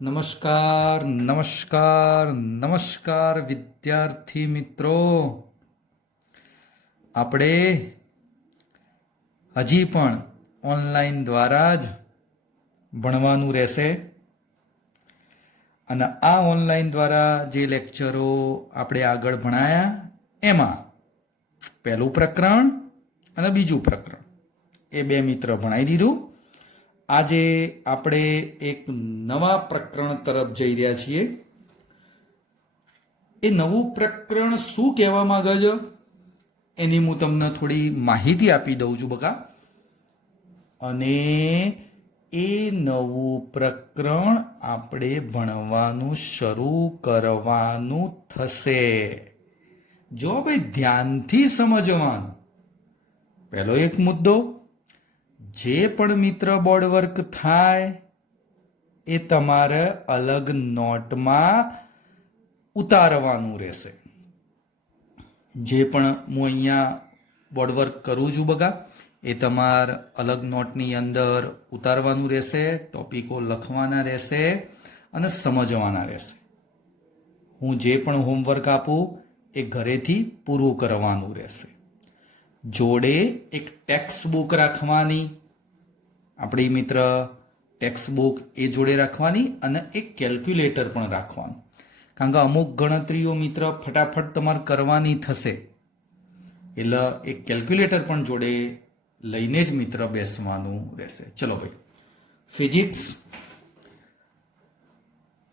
નમસ્કાર નમસ્કાર નમસ્કાર વિદ્યાર્થી મિત્રો. આપણે હજી પણ ઓનલાઈન દ્વારા જ ભણવાનું રહેશે અને આ ઓનલાઈન દ્વારા જે લેક્ચરો આપણે આગળ ભણાયા એમાં પહેલું પ્રકરણ અને બીજું પ્રકરણ એ બે મિત્ર ભણાવી દીધું. આજે આપણે એક નવા પ્રકરણ તરફ જઈ રહ્યા છીએ. એ નવું પ્રકરણ શું કહેવા માંગે છે એની હું તમને થોડી માહિતી આપી દઉં છું બકા. અને એ નવું પ્રકરણ આપણે ભણવાનું શરૂ કરવાનું થશે. જો ભાઈ ધ્યાનથી સમજવાનું. પહેલો એક મુદ્દો, જે પણ મિત્ર બોર્ડ વર્ક થાય એ તમારે અલગ નોટમાં ઉતારવાનું રહેશે. જે પણ હું અહીંયા બોર્ડ વર્ક કરું છું બગા એ તમારે અલગ નોટની અંદર ઉતારવાનું રહેશે, ટોપિકો લખવાના રહેશે અને સમજવાના રહેશે. હું જે પણ હોમવર્ક આપું એ ઘરેથી પૂરું કરવાનું રહેશે. જોડે એક ટેક્સ્ટ બુક રાખવાની, આપણી મિત્ર ટેક્સ્ટ બુક એ જોડે રાખવાની અને એક કેલ્ક્યુલેટર પણ રાખવાનું. કારણ કે અમુક ગણતરીઓ મિત્ર ફટાફટ તમારે કરવાની થશે એટલે એક કેલ્ક્યુલેટર પણ જોડે લઈને જ મિત્ર બેસવાનું રહેશે. ચલો ભાઈ, ફિઝિક્સ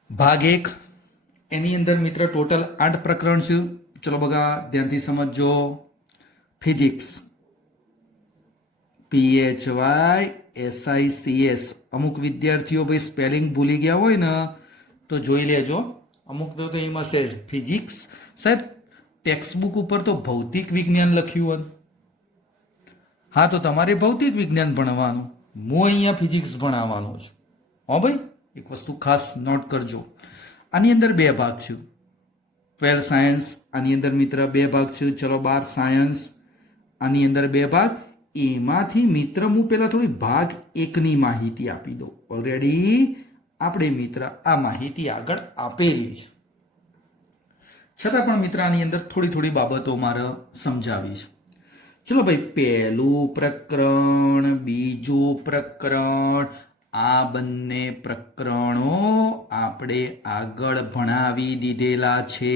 ભાગ 1 એની અંદર મિત્ર ટોટલ 8 પ્રકરણ છે. ચલો બગા ધ્યાનથી સમજો. Physics PHYSICS. અમુક વિદ્યાર્થીઓ ભાઈ સ્પેલિંગ ભૂલી ગયા હોય ને તો જોઈ લેજો. અમુક તો એમાં છે ફિઝિક્સ. સાહેબ ટેક્સ્ટ બુક ઉપર તો ભૌતિક વિજ્ઞાન લખ્યું હોય. હા તો તમારે ભૌતિક વિજ્ઞાન ભણવાનું, હું અહીંયા ફિઝિક્સ ભણાવવાનો છું. હો ભાઈ, એક વસ્તુ ખાસ નોટ કરજો. આની અંદર 2 ભાગ છે. 12 સાયન્સ, આની અંદર મિત્ર 2 ભાગ છે. ચલો 12 સાયન્સ, આની અંદર 2 ભાગ. એમાંથી મિત્ર હું પહેલા થોડી ભાગ 1ની માહિતી આપી દઉં. ઓલરેડી આપણે મિત્ર આ માહિતી આગળ આપેલી છે, છતાં પણ મિત્ર આની અંદર થોડી બાબતો મારે સમજાવી છે. ચલો ભાઈ, પહેલું પ્રકરણ, બીજું પ્રકરણ, આ બંને પ્રકરણો આપણે આગળ ભણાવી દીધેલા છે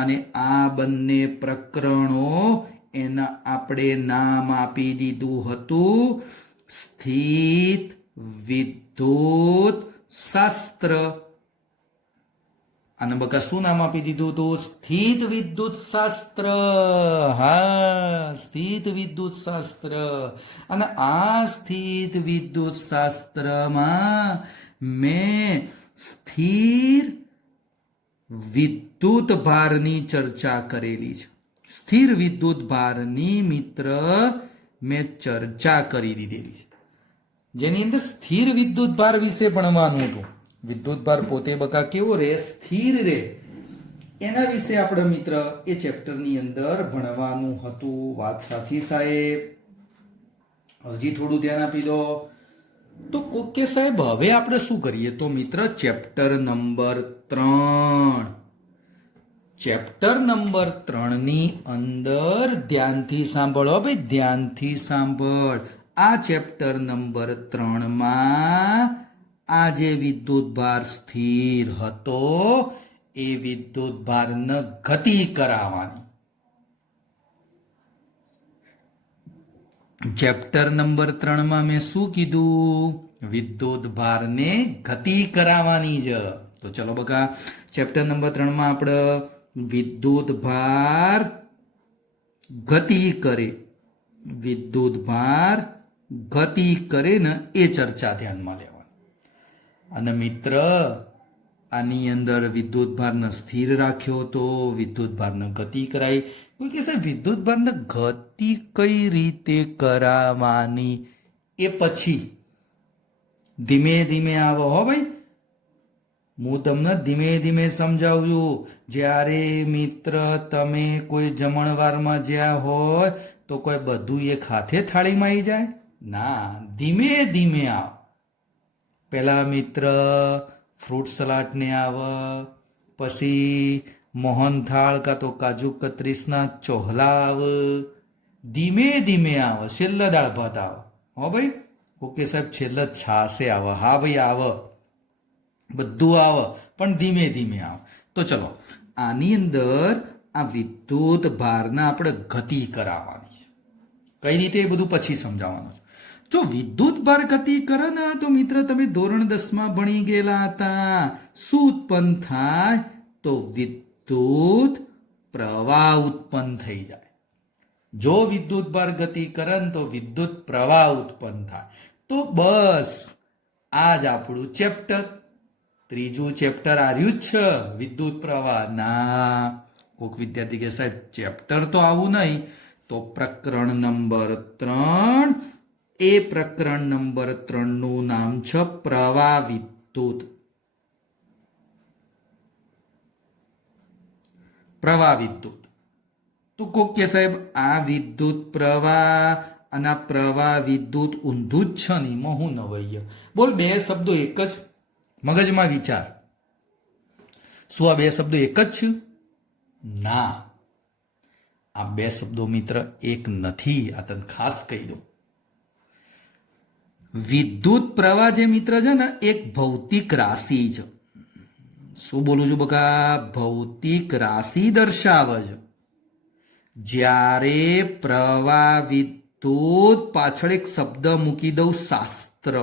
અને આ બંને પ્રકરણો એના આપણે નામ આપી દીધું હતું સ્થિત વિદ્યુત શાસ્ત્ર. અને બકા શું નામ આપી દીધું હતું? સ્થિત વિદ્યુત શાસ્ત્ર. હા, સ્થિત વિદ્યુત શાસ્ત્ર. અને આ સ્થિત વિદ્યુત શાસ્ત્રમાં મેં સ્થિર વિદ્યુત ભારની ચર્ચા કરેલી છે. સ્થિર વિદ્યુત ભારની મિત્ર મેં ચર્ચા કરી દીધેલી છે, જેની અંદર સ્થિર વિદ્યુત ભાર વિશે ભણવાનું હતું. વિદ્યુત ભાર પોતે બકા કેવો રે? સ્થિર રે. એના વિશે આપણે મિત્ર એ ચેપ્ટરની અંદર ભણવાનું હતું. વાત સાચી સાહેબ? હજી થોડું ધ્યાન આપી દો. તો ઓકે સાહેબ, હવે આપણે શું કરીએ? તો મિત્ર ચેપ્ટર નંબર 3, ચેપ્ટર નંબર 3 ની અંદર ધ્યાનથી સાંભળો ભાઈ, ધ્યાનથી સાંભળ. આ ચેપ્ટર નંબર 3માં આ જે વિદ્યુત ભાર સ્થિર હતો એ વિદ્યુત ભારને ગતિ કરાવવાની. ચેપ્ટર નંબર 3માં મેં શું કીધું? વિદ્યુત ભારને ગતિ કરાવવાની છે. તો ચલો બકા, ચેપ્ટર નંબર 3માં આપણે વિદ્યુત ભાર ગતિ કરે, વિદ્યુત ભાર ગતિ કરે ને એ ચર્ચા ધ્યાનમાં લેવાની. અને મિત્ર આની અંદર વિદ્યુત ભારને સ્થિર રાખ્યો તો વિદ્યુત ભારને ગતિ કરાવી. કોઈ કે સાહેબ વિદ્યુત ભારને ગતિ કઈ રીતે કરાવવાની? એ પછી ધીમે ધીમે આવો. હો ભાઈ, હું તમને ધીમે ધીમે સમજાવું છું. જ્યારે મિત્ર તમે કોઈ જમણવારમાં જ્યાં હોય તો કોઈ બધું એક હાથે થાળીમાં આવી જાય? ના, ધીમે ધીમે આવ. પહેલા મિત્ર ફ્રૂટ સલાડને આવે, પછી મોહનથાળ કાં તો કાજુ કતરીસના ચોહલા આવે, ધીમે ધીમે આવે, છેલ્લા દાળ ભાત આવે. હો ભાઈ, ઓકે સાહેબ, છેલ્લા છાસે આવે. હા ભાઈ આવે, બધું આવે, પણ ધીમે ધીમે આવે. તો ચલો, આની અંદર આ વિદ્યુત ભારના આપણે ગતિ કરાવવાની છે. કઈ રીતે એ બધું પછી સમજાવવાનું છે. જો વિદ્યુત ભાર ગતિ કરે ને તો મિત્ર તમે ધોરણ 10માં ભણી ગયેલા હતા. શું ઉત્પન્ન થાય? તો વિદ્યુત પ્રવાહ ઉત્પન્ન થઈ જાય. જો વિદ્યુત ભાર ગતિ કરે ને તો વિદ્યુત પ્રવાહ ઉત્પન્ન થાય. તો બસ આ જ આપણું ચેપ્ટર, ત્રીજું ચેપ્ટર આર્યું જ છે, વિદ્યુત પ્રવાહ. ના, કોઈક વિદ્યાર્થી કે સાહેબ ચેપ્ટર તો આવું નહીં, તો પ્રકરણ નંબર 3, એ પ્રકરણ નંબર 3 નું નામ છે પ્રવાહ વિદ્યુત. પ્રવાહ વિદ્યુત. તો કોક કે સાહેબ આ વિદ્યુત પ્રવાહ અને આ પ્રવાહ વિદ્યુત ઊંધું જ છે ને, એમાં હું નવાઈ. બોલ, બે શબ્દો એક જ, મગજમાં વિચાર. શું આ બે શબ્દો એક જ છે? ના, આ બે શબ્દો મિત્ર એક નથી. આ તને ખાસ કહી દઉં. વિદ્યુત પ્રવાહ જે મિત્ર છે ને, એક ભૌતિક રાશિ છે. શું બોલું છું બકા? ભૌતિક રાશિ દર્શાવે છે. જ્યારે પ્રવાહ વિદ્યુત પાછળ એક શબ્દ મૂકી દઉં, શાસ્ત્ર.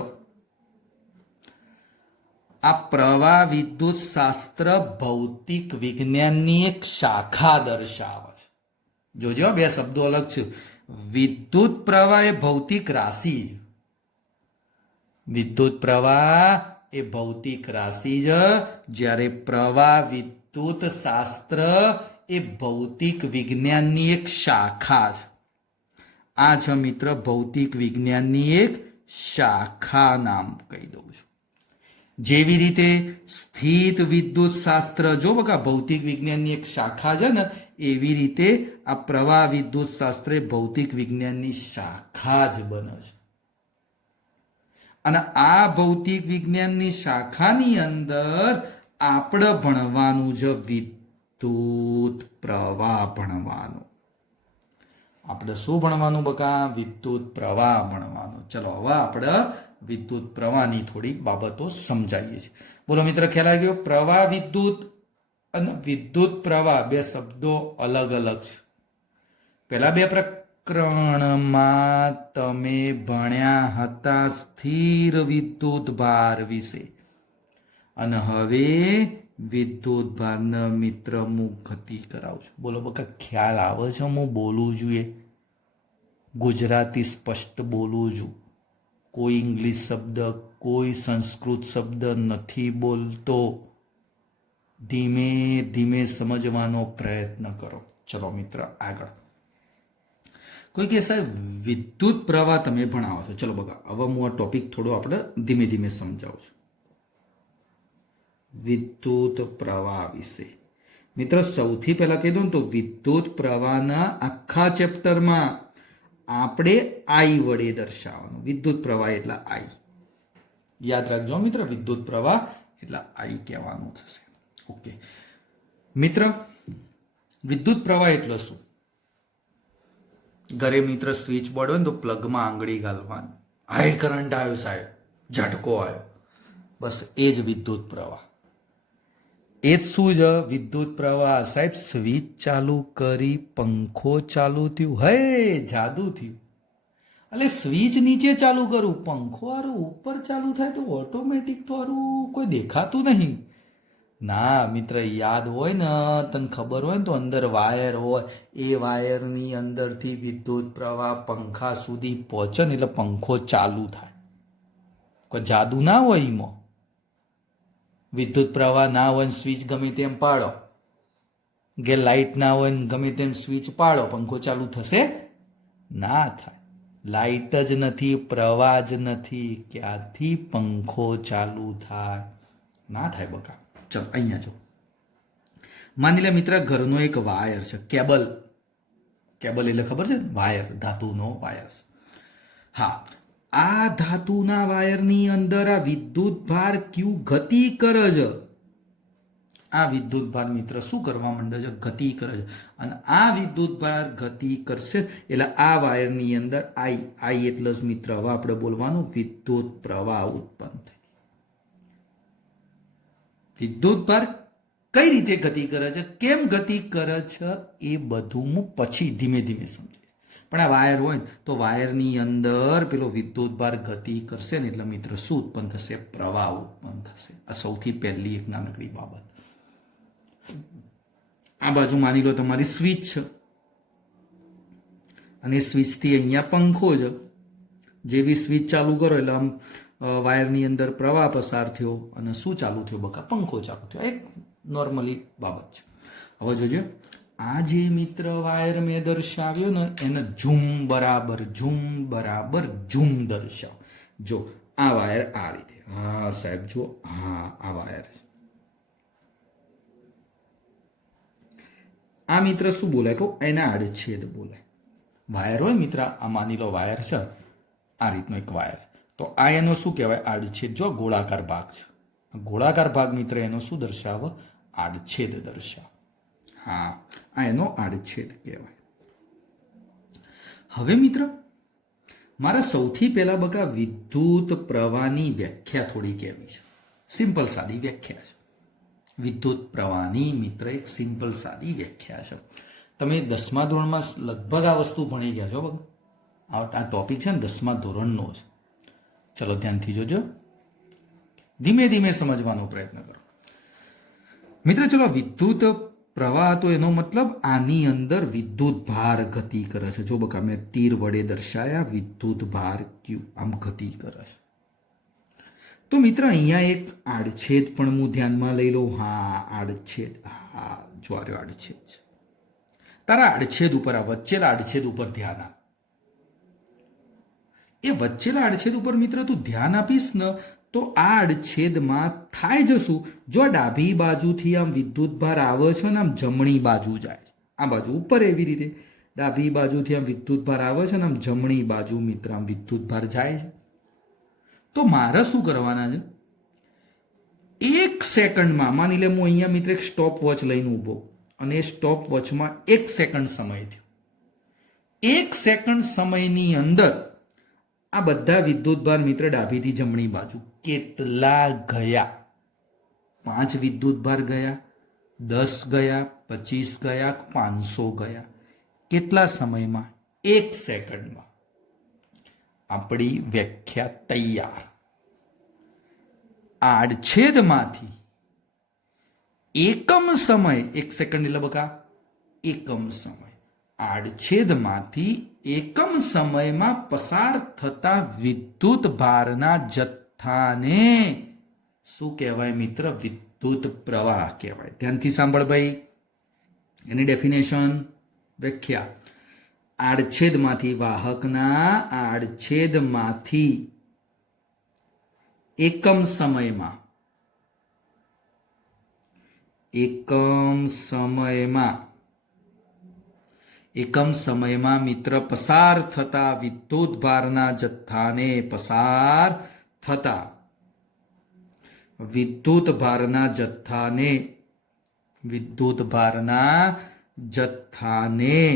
આ પ્રવાહ વિદ્યુત શાસ્ત્ર ભૌતિક વિજ્ઞાનની એક શાખા દર્શાવે છે. જોજો, બે શબ્દો અલગ છે. વિદ્યુત પ્રવાહ એ ભૌતિક રાશિ છે. વિદ્યુત પ્રવાહ એ ભૌતિક રાશિ છે, જ્યારે પ્રવાહ વિદ્યુત શાસ્ત્ર એ ભૌતિક વિજ્ઞાનની એક શાખા છે. આ છે મિત્ર ભૌતિક વિજ્ઞાનની એક શાખા, નામ કહી દઉં છું. જેવી રીતે સ્થિત વિદ્યુત શાસ્ત્ર, જો બકા ભૌતિક વિજ્ઞાનની એક શાખા છે ને, એવી રીતે આ પ્રવાહ વિદ્યુત શાસ્ત્ર એ ભૌતિક વિજ્ઞાનની શાખા જ બને છે. અને આ ભૌતિક વિજ્ઞાનની શાખાની અંદર આપણે ભણવાનું છે વિદ્યુત પ્રવાહ ભણવાનું. આપણે શું ભણવાનું બકા? વિદ્યુત પ્રવાહ ભણવાનું. ચલો, હવે આપણે વિદ્યુત પ્રવાહની થોડીક બાબતો સમજાવીએ છીએ. બોલો મિત્ર, ખ્યાલ આવી ગયો? પ્રવાહ વિદ્યુત અને વિદ્યુત પ્રવાહ બે શબ્દો અલગ અલગ છે. પહેલા બે પ્રકરણમાં તમે ભણ્યા હતા સ્થિર વિદ્યુત ભાર વિશે, અને હવે વિદ્યુત ભારના મિત્ર હું ગતિ કરાવું છું. બોલો બકા, ખ્યાલ આવે છે? હું બોલું જોઈએ, ગુજરાતી સ્પષ્ટ બોલું છું, કોઈ ઇંગ્લિશ શબ્દ, કોઈ સંસ્કૃત શબ્દ નથી બોલતો. ધીમે ધીમે સમજવાનો પ્રયત્ન કરો. ચલો મિત્ર, આગળ. કોઈ કે સાહેબ વિદ્યુત પ્રવાહ તમે ભણાવો છો. ચલો બકા, હવે હું આ ટોપિક થોડો આપણે ધીમે ધીમે સમજાવું છું. વિદ્યુત પ્રવાહ વિશે મિત્ર સૌથી પહેલા કહી દઉં તો વિદ્યુત પ્રવાહના આખા ચેપ્ટરમાં આપણે આઈ વડે દર્શાવવાનું. વિદ્યુત પ્રવાહ એટલે આઈ. યાદ રાખજો મિત્ર, વિદ્યુત પ્રવાહ એટલે આઈ કહેવાનું થશે. ઓકે મિત્ર, વિદ્યુત પ્રવાહ એટલે શું? ઘરે મિત્ર સ્વિચ બોર્ડ હોય ને તો પ્લગમાં આંગળી ગાલવાની, હાઈ કરંટ આવ્યો સાહેબ, ઝટકો આવ્યો, બસ એ જ વિદ્યુત પ્રવાહ. એ જ શું છે વિદ્યુત પ્રવાહ? સાહેબ સ્વિચ ચાલુ કરી, પંખો ચાલુ થયું, હે જાદુ થયું. એટલે સ્વિચ નીચે ચાલુ કરું, પંખો હારું ઉપર ચાલુ થાય તો ઓટોમેટિક તો હારું કોઈ દેખાતું નહીં. ના મિત્ર, યાદ હોય ને, તને ખબર હોય ને તો અંદર વાયર હોય, એ વાયરની અંદરથી વિદ્યુત પ્રવાહ પંખા સુધી પહોંચે ને એટલે પંખો ચાલુ થાય. કોઈ જાદુ ના હોય એમાં. વિદ્યુત પ્રવાહ ના હોય ને સ્વિચ ગમે તેમ પાડો, કે લાઇટ ના હોય ને ગમે તેમ સ્વિચ પાડો, પંખો ચાલુ થશે? ના થાય. લાઇટ જ નથી, પ્રવાહ જ નથી, ક્યાંથી પંખો ચાલુ થાય? ના થાય બકા. ચલો અહીંયા જો, માની લે મિત્ર ઘરનો એક વાયર છે, કેબલ. કેબલ એટલે ખબર છે? વાયર, ધાતુનો વાયર. હા, આ ધાતુના વાયરની અંદર આ વિદ્યુત ભાર ક્યુ ગતિ કરે છે. આ વિદ્યુત ભાર મિત્ર શું કરવા માંડે છે? ગતિ કરે છે. અને આ વિદ્યુત ભાર ગતિ કરશે એટલે આ વાયરની અંદર આઈ એટલે જ મિત્ર હવે આપણે બોલવાનું વિદ્યુત પ્રવાહ ઉત્પન્ન થાય. વિદ્યુત ભાર કઈ રીતે ગતિ કરે છે, કેમ ગતિ કરે છે એ બધું હું પછી ધીમે ધીમે સમજીશ. પણ આ વાયર હોય ને તો વાયરની અંદર પેલો વિદ્યુત ભાર ગતિ કરશે ને એટલે મિત્ર શું ઉત્પન્ન થશે? પ્રવાહ ઉત્પન્ન થશે. આ સૌથી પહેલી એક નાનકડી બાબત. આ બાજુ માની લો તમારી સ્વિચ છે અને સ્વિચથી અહીંયા પંખો છે. જેવી સ્વિચ ચાલુ કરો એટલે આમ વાયરની અંદર પ્રવાહ પસાર થયો અને શું ચાલુ થયું? બકા પંખો ચાલુ થયો. એક નોર્મલી બાબત છે. હવે જોજો આ જે મિત્ર વાયર મેં દર્શાવ્યો ને એને ઝૂમ બરાબર ઝૂમ દર્શાવ. જો આ વાયર આ રીતે, હા સાહેબ જો, હા આ વાયર છે. આ મિત્ર શું બોલાય કહું? એના આડછેદ બોલાય. વાયર હોય મિત્ર, આ માની લો વાયર છે, આ રીતનો એક વાયર, તો આ એનો શું કહેવાય? આડછેદ. જો ગોળાકાર ભાગ છે, ગોળાકાર ભાગ મિત્ર એનો શું દર્શાવે? આડછેદ દર્શાવે. હા, આ એનો આડછેદ કહેવાય. હવે મિત્ર મારે સૌથી પહેલા બકા વિદ્યુત પ્રવાહની વ્યાખ્યા થોડી કહેવી છે. સિમ્પલ સાદી વ્યાખ્યા છે. વિદ્યુત પ્રવાહની મિત્ર એક સિમ્પલ સાદી વ્યાખ્યા છે. તમે 10મા ધોરણમાં લગભગ આ વસ્તુ ભણી ગયા છો. બગા આ ટોપિક છે ને 10મા ધોરણનો છે. ચલો ધ્યાનથી જોજો, ધીમે ધીમે સમજવાનો પ્રયત્ન કરો મિત્ર. ચલો વિદ્યુત પ્રવાહ તો એનો મતલબ આની અંદર વિદ્યુત ભાર ગતિ કરે છે. જો બકા મેં તીર વડે દર્શાયા વિદ્યુત ભાર ક્યુ આમ ગતિ કરે છે. તો મિત્ર અહીંયા એક આડછેદ પણ હું ધ્યાનમાં લઈ લઉં. હા આડછેદ, હા જો આર્યો આડછેદ છે. તારા આડછેદ ઉપર, આ વચ્ચેલા આડછેદ ઉપર ધ્યાન આપ. એ વચ્ચેલા આડછેદ ઉપર મિત્ર તું ધ્યાન આપીશ ને તો આ આડછેદમાં થાય જશું. જો ડાબી બાજુથી આમ વિદ્યુત ભાર આવે છે ને આમ જમણી બાજુ જાય, આ બાજુ ઉપર એવી રીતે ડાબી બાજુથી આમ વિદ્યુત ભાર આવે છે ને આમ જમણી બાજુ મિત્ર આમ વિદ્યુત ભાર જાય છે. તો મારે શું કરવાના છે? 1 સેકન્ડમાં માની લે હું અહીંયા મિત્ર એક સ્ટોપ વોચ લઈને ઊભો અને એ સ્ટોપ વોચમાં 1 સેકન્ડ સમય થયો. 1 સેકન્ડ સમયની અંદર આ બધા વિદ્યુત ભાર મિત્ર ડાબીથી જમણી બાજુ કેટલા ગયા? 5 વિદ્યુત ભાર ગયા, 10 ગયા, 25 ગયા, 500 ગયા. કેટલા સમયમાં? 1 સેકન્ડમાં. આપણી વ્યાખ્યા તૈયાર. આડછેદમાંથી એકમ સમય, 1 સેકન્ડ એટલે બકા એકમ સમય, આડછેદમાંથી એકમ સમયમાં પસાર થતા વિદ્યુત ભારના જથ્થાને શું કહેવાય મિત્ર? વિદ્યુત પ્રવાહ કહેવાય. ધ્યાનથી સાંભળ ભાઈ, એની ડેફિનેશન, વ્યાખ્યા. આડછેદમાંથી, વાહકના આડછેદમાંથી એકમ સમયમાં મિત્ર પસાર થતા વિદ્યુત ભારના જથ્થાને, પસાર થતા વિદ્યુત ભારના જથ્થાને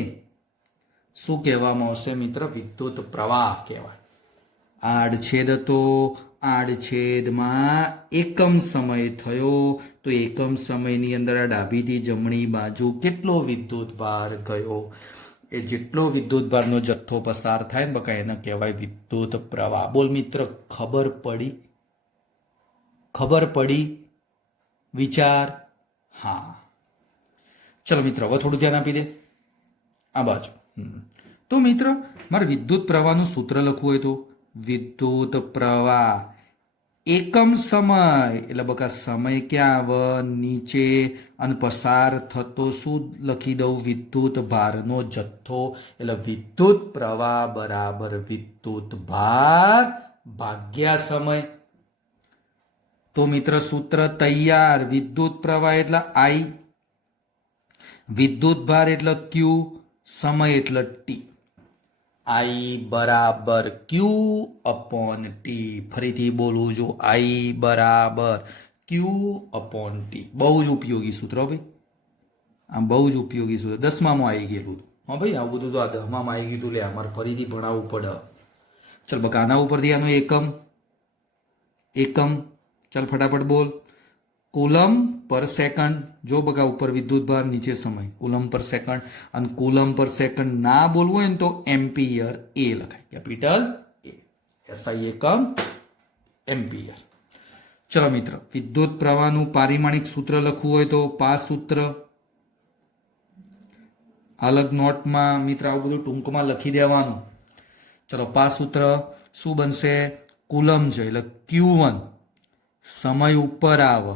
શું કહેવામાં આવશે મિત્ર? વિદ્યુત પ્રવાહ કહેવાય. આડછેદ તો આડછેદમાં એકમ સમય થયો તો એકમ સમયની અંદર આ ડાબીથી જમણી બાજુ કેટલો વિદ્યુત ભાર ગયો? એ જેટલો વિદ્યુત ભારનો જથ્થો પસાર થાય ને બકા એને કહેવાય વિદ્યુત પ્રવાહ. બોલ મિત્ર, ખબર પડી? વિચાર. હા ચલો મિત્ર હવે થોડું ધ્યાન આપી દે આ બાજુ. તો મિત્ર મારે વિદ્યુત પ્રવાહનું સૂત્ર લખવું હોય તો વિદ્યુત પ્રવાહ એકમ સમય એટલે બકા સમય ક્યાં આવે? નીચે, અને પસાર થતો શું લખી દઉં? વિદ્યુત ભારનો જથ્થો. એટલે વિદ્યુત પ્રવાહ બરાબર વિદ્યુત ભાર ભાગ્યા સમય. તો મિત્ર સૂત્ર તૈયાર. વિદ્યુત પ્રવાહ એટલે I, વિદ્યુત ભાર એટલે Q, સમય એટલે T. આઈ બરાબર ક્યુ અપોન ટી. ફરીથી બોલું છું, આઈ બરાબર ક્યુ અપોન ટી. બહુ જ ઉપયોગી સૂત્ર ભાઈ, આ બહુ જ ઉપયોગી સૂત્ર. 10મામાં આવી ગયેલું હતું. હા ભાઈ, આવું બધું તો આ 10મામાં આવી ગયું. લે અમારે ફરીથી ભણાવવું પડે. ચલ બકા, આના ઉપરથી આનો એકમ ચલ ફટાફટ બોલ. કુલમ પર સેકન્ડ. જો બકા, ઉપર વિદ્યુત ભાર, નીચે સમય. કુલમ પર સેકન્ડ. અને કુલમ પર સેકન્ડ ના બોલવું હોય ને તો એમ્પિયર એ લખાય, કેપિટલ એ. એસઆઈ એકમ એમ્પિયર. ચલો મિત્ર, વિદ્યુત પ્રવાહનું પારિમાણિક સૂત્ર લખવું હોય તો પા સૂત્ર. અલગ નોટમાં મિત્ર આવું બધું ટૂંકમાં લખી દેવાનું. ચલો, પા સૂત્ર શું બનશે? કુલમ છે એટલે Q1, સમય ઉપર આવે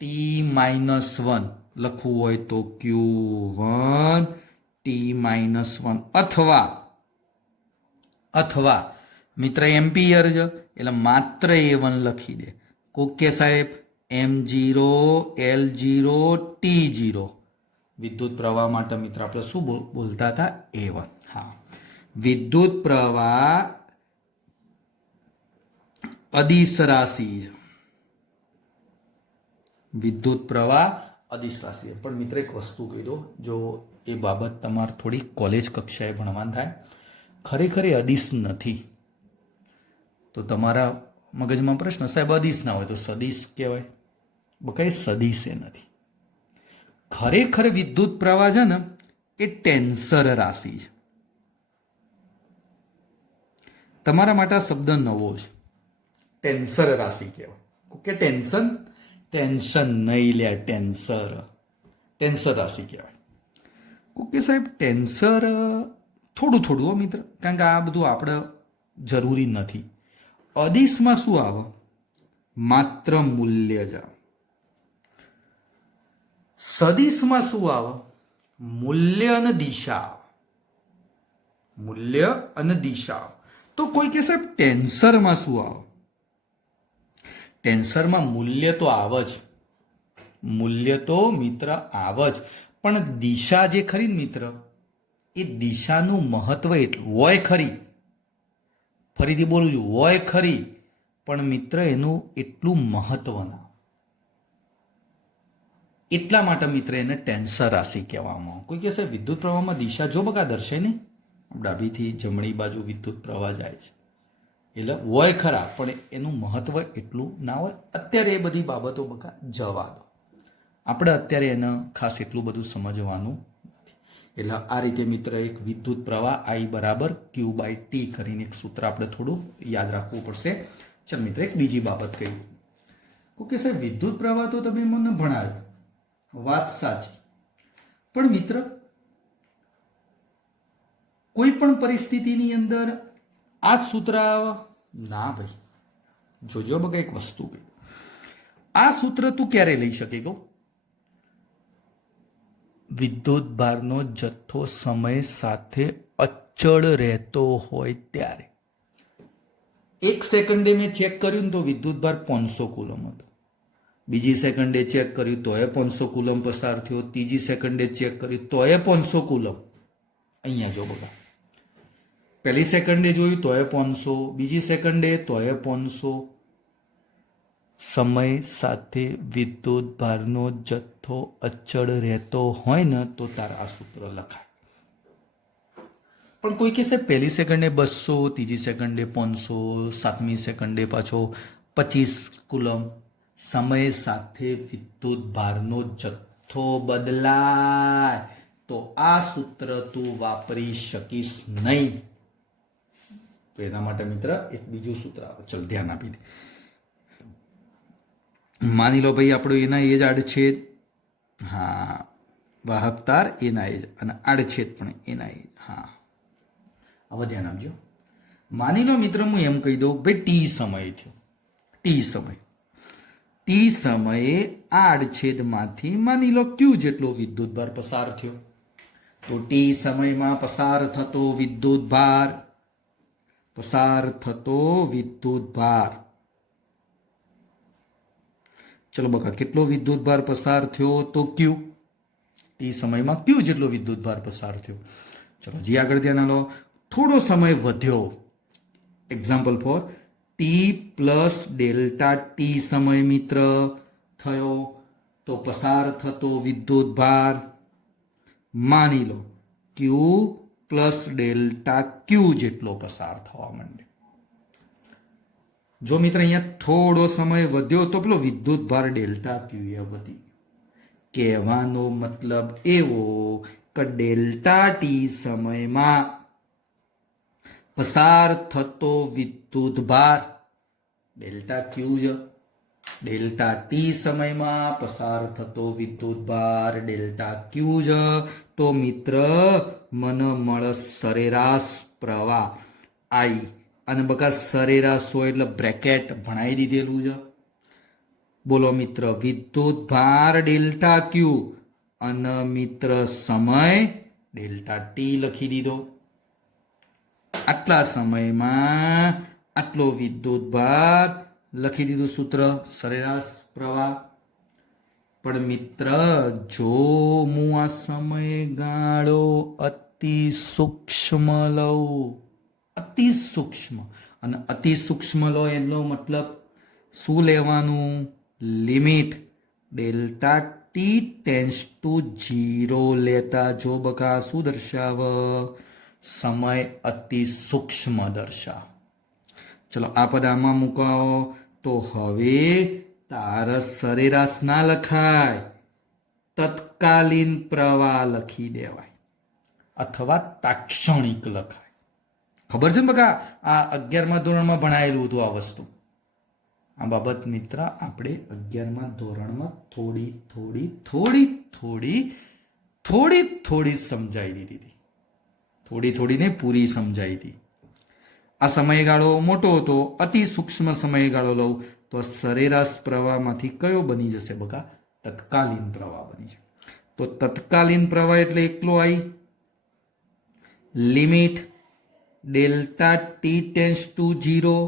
T-1 લખવું હોય તો Q1 T-1, અથવા મિત્ર એમ્પિયર છે એટલે માત્ર A1 લખી દે. કોક કે સાહેબ M0 L0 T0. વિદ્યુત પ્રવાહ માટે મિત્ર આપણે શું બોલતા હતા? A1. હા, વિદ્યુત પ્રવાહ અદિશ રાશિ. વિદ્યુત પ્રવાહ અદિશ રાશિ. પણ મિત્ર એક વસ્તુ કહી દો, જો એ બાબત તમારે થોડી કોલેજ કક્ષાએ ભણવાનું થાય, ખરેખર એ અદિશ નથી. તો તમારા મગજમાં પ્રશ્ન, સાહેબ અદિશ ના હોય તો સદિશ કહેવાય. બકા, એ સદિશ એ નથી. ખરેખર વિદ્યુત પ્રવાહ છે ને એ ટેન્સર રાશિ છે. તમારા માટે આ શબ્દ નવો છે. ટેન્સર રાશિ કહેવાય. ઓકે, ટેન્શન નહીં લે, ટેન્સર રાશિ કહેવાય. ઓકે સાહેબ, ટેન્સર થોડું હો મિત્ર, કારણ કે આ બધું આપણે જરૂરી નથી. અદિશમાં શું આવે? માત્ર મૂલ્ય જ આવે. સદિશમાં શું આવે? મૂલ્ય અને દિશા. તો કોઈ કે સાહેબ ટેન્સરમાં શું આવે? ટેન્સરમાં મૂલ્ય તો આવે જ, મિત્ર આવે જ, પણ દિશા જે ખરી ને મિત્ર, એ દિશાનું મહત્વ એટલું હોય ખરી. ફરીથી બોલું છું, હોય ખરી, પણ મિત્ર એનું એટલું મહત્વ ના. એટલા માટે મિત્ર એને ટેન્સર રાશિ કહેવામાં. કોઈ કે સાહેબ વિદ્યુત પ્રવાહમાં દિશા જો બકા દર્શે ને, ડાબીથી જમણી બાજુ વિદ્યુત પ્રવાહ જાય છે એટલે હોય ખરા, પણ એનું મહત્વ એટલું ના હોય. અત્યારે એ બધી બાબતો બકા જવા દો, આપણે અત્યારે એને ખાસ એટલું બધું સમજવાનું. એટલે આ રીતે મિત્ર એક વિદ્યુત પ્રવાહ I બરાબર Q/T કરીને એક સૂત્ર આપણે થોડું યાદ રાખવું પડશે. ચાલ મિત્ર, એક બીજી બાબત કહી. ઓકે સાહેબ, વિદ્યુત પ્રવાહ તો તમે મને ભણાવ્યો, વાત સાચી, પણ મિત્ર કોઈ પણ પરિસ્થિતિની અંદર આ જ સૂત્ર આવે ના ભાઈ. જોજો બગા, એક વસ્તુ કહી, આ સૂત્ર તું ક્યારે લઈ શકે? કહો, વિદ્યુત ભારનો જથ્થો સમય સાથે અચળ રહેતો હોય ત્યારે. 1 સેકન્ડે મેં ચેક કર્યું ને તો વિદ્યુત ભાર 500 કુલમ હતો. બીજી સેકન્ડે ચેક કર્યું તોય 500 કુલમ પસાર થયો. ત્રીજી સેકન્ડે ચેક કર્યું તોય 500 કુલમ. અહીંયા જો બગા, પહેલી સેકન્ડે જોયું તોય 500, બીજી સેકન્ડે તોય 500. સમય સાથે વિદ્યુત ભારનો જથ્થો અચળ રહેતો હોય ને તો તારા આ સૂત્ર લખાય. પણ કોઈ કહેશે પહેલી સેકન્ડે 200, ત્રીજી સેકન્ડે 500, સાતમી સેકન્ડે પાછો 25 કુલમ. સમય સાથે વિદ્યુત ભારનો જથ્થો બદલાય તો આ સૂત્ર તું વાપરી શકીશ નહીં. તો એના માટે મિત્ર એક બીજું સૂત્ર આવે, ચલ ધ્યાન આપી દે. માની લો ભાઈ આપણો એના એ જ આડછેદ, હા, વાહક તાર એના એ જ, અને આડછેદ પણ એના એ. હા, હવે ધ્યાન આપજો. માની લો મિત્ર હું એમ કહી દઉં ભાઈ ટી સમય થયો. ટી સમયે આ આડછેદમાંથી માની લો ક્યુ જેટલો વિદ્યુત ભાર પસાર થયો. તો ટી સમયમાં પસાર થતો વિદ્યુત ભાર, ચલો બકા, કેટલો વિદ્યુત ભાર પસાર થયો? તો ક્યુ. ટી સમયમાં ક્યુ જેટલો વિદ્યુત ભાર પસાર થયો. ચલો જી આગળ ધ્યાન લો. થોડો સમય વધ્યો, example for T plus delta T સમય મિત્ર થયો, તો પસાર થતો વિદ્યુત ભાર માની લો ક્યુ પ્લસ ડેલ્ટા ક્યુ જેટલો પસાર થવા માંડે. જો મિત્ર અહીંયા થોડો સમય વધ્યો તો પેલો વિદ્યુત ભાર ડેલ્ટા ક્યુ એ વધી. કહેવાનો મતલબ એવો કે ડેલ્ટા ટી સમયમાં પસાર થતો વિદ્યુત ભાર ડેલ્ટા ક્યુ જ, ડેલ્ટા ટી સમયમાં પસાર થતો વિદ્યુત ભાર ડેલ્ટા ક્યુ જ. તો મિત્ર મને મળે સરેરાશ પ્રવાહ આઈ, અને બકા સરેરાશ હોય એટલે બ્રેકેટ ભણાવી દીધેલું છે. બોલો મિત્ર, વિદ્યુત ભાર ડેલ્ટા ક્યુ અને મિત્ર સમય ડેલ્ટા ટી લખી દીધો. આટલા સમયમાં આટલો વિદ્યુત ભાર લખી દીધું સૂત્ર સરેરાશ પ્રવાહ. પણ મિત્ર જો હું આ સમયગાળો અતિ સૂક્ષ્મ લઉં, અતિ સૂક્ષ્મ, અને અતિ સૂક્ષ્મ લો એનો મતલબ શું લેવાનું? Limit delta T tense two 0 લેતા જો બકા શું દર્શાવ? સમય અતિ સૂક્ષ્મ દર્શાવ. ચલો આ પદ આમાં મુકાવો તો હવે તારે સરેરાશ ના લખાય, તત્કાલીન પ્રવાહ લખી દેવાય અથવા તાક્ષણિક લખાય. ખબર છે ને બકા, આ 11મા ધોરણમાં ભણાયેલું હતું આ વસ્તુ. આ બાબત મિત્ર આપણે 11મા ધોરણમાં થોડી સમજાવી દીધી હતી. થોડી ને પૂરી સમજાવી હતી. આ સમયગાળો મોટો હતો, અતિ સૂક્ષ્મ સમયગાળો લઉં તો સરેરાશ પ્રવાહમાંથી કયો બની જશે બકા? તત્કાલીન પ્રવાહ બની જાય. તો તત્કાલીન પ્રવાહ એટલે એકલો આવી limit delta T tense two 0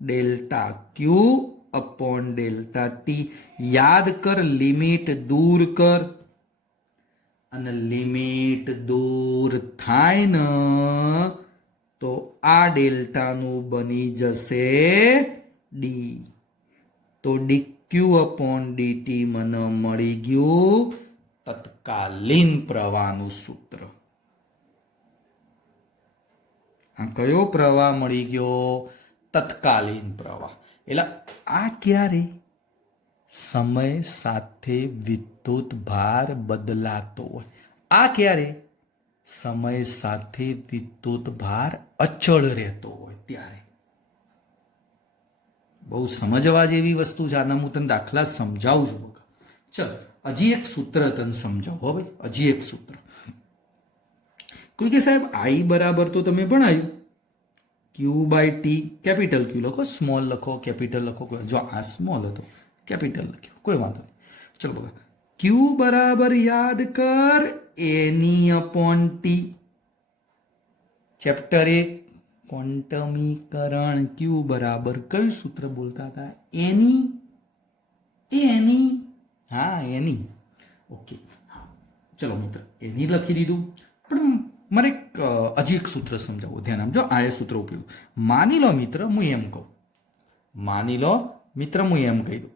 delta ક્યુ અપોન ડેલ્ટા ટી. યાદ કર, લિમિટ દૂર કર, અને લિમિટ દૂર થાય ને તો આ ડેલ્ટાનું બની જશે ડી. તો ડીક્યુ અપોન ડીટી મને મળી ગયું તત્કાલીન પ્રવાહનું સૂત્ર. આ કયો પ્રવાહ મળી ગયો? તત્કાલીન પ્રવાહ. એટલે આ ક્યારે? સમય સાથે વિદ્યુત ભાર બદલાતો હોય. આ ક્યારે? સમય સાથે વિદ્યુત ભાર અચળ રહેતો હોય ત્યારે. બહુ સમજવા જેવી વસ્તુ છે. આના હું તને દાખલા સમજાવું છું. ચલ હજી એક સૂત્ર તને સમજાવો. હવે હજી એક સૂત્ર. કોઈ કે સાહેબ આઈ બરાબર તો તમે ભણાયું, ક્યુ બાય ટી, કેપિટલ ક્યુ લખો, સ્મોલ લખો, કેપિટલ લખો. જો આ સ્મોલ હતો, કેપિટલ લખ્યો, કોઈ વાંધો નહીં. ચલો બघा, ક્યુ બરાબર યાદ કર એની અપોન ટી. ચેપ્ટર 1 ક્વોન્ટમીકરણ. ક્યુ બરાબર કયું સૂત્ર બોલતા હતા? એની. એની, હા એની. ઓકે, ચલો મિત્ર એની લખી દીધું. પણ મારે હજી એક સૂત્ર સમજાવો, ધ્યાન આપજો. આ એ સૂત્ર ઉપયોગ. માની લો મિત્ર હું એમ કહું, માની લો મિત્ર હું એમ કહી દઉં,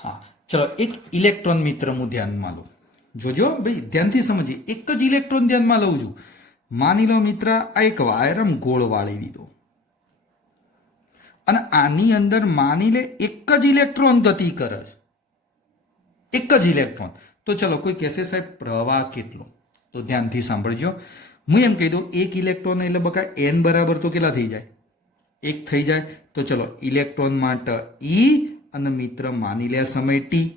હા ચલો એક ઇલેક્ટ્રોન મિત્ર હું ધ્યાનમાં લઉં. જોજો ભાઈ ધ્યાનથી સમજીએ, એક જ ઇલેક્ટ્રોન ધ્યાનમાં લઉં છું. માની લો મિત્ર આ એક વાયરમ ગોળ વાળી દીધો, અને આની અંદર માની લે એક જ ઇલેક્ટ્રોન ગતિ કરે છે, એક જ ઇલેક્ટ્રોન. તો ચલો કોઈ કહેશે સાહેબ પ્રવાહ કેટલો? તો ધ્યાનથી સાંભળજો. હું એમ કહી દઉં એક ઇલેક્ટ્રોન એટલે બકા એન બરાબર તો કેટલા થઈ જાય? એક થઈ જાય. તો ચલો ઇલેક્ટ્રોન માટે ઈ, અને મિત્ર માની લે સમય ટી.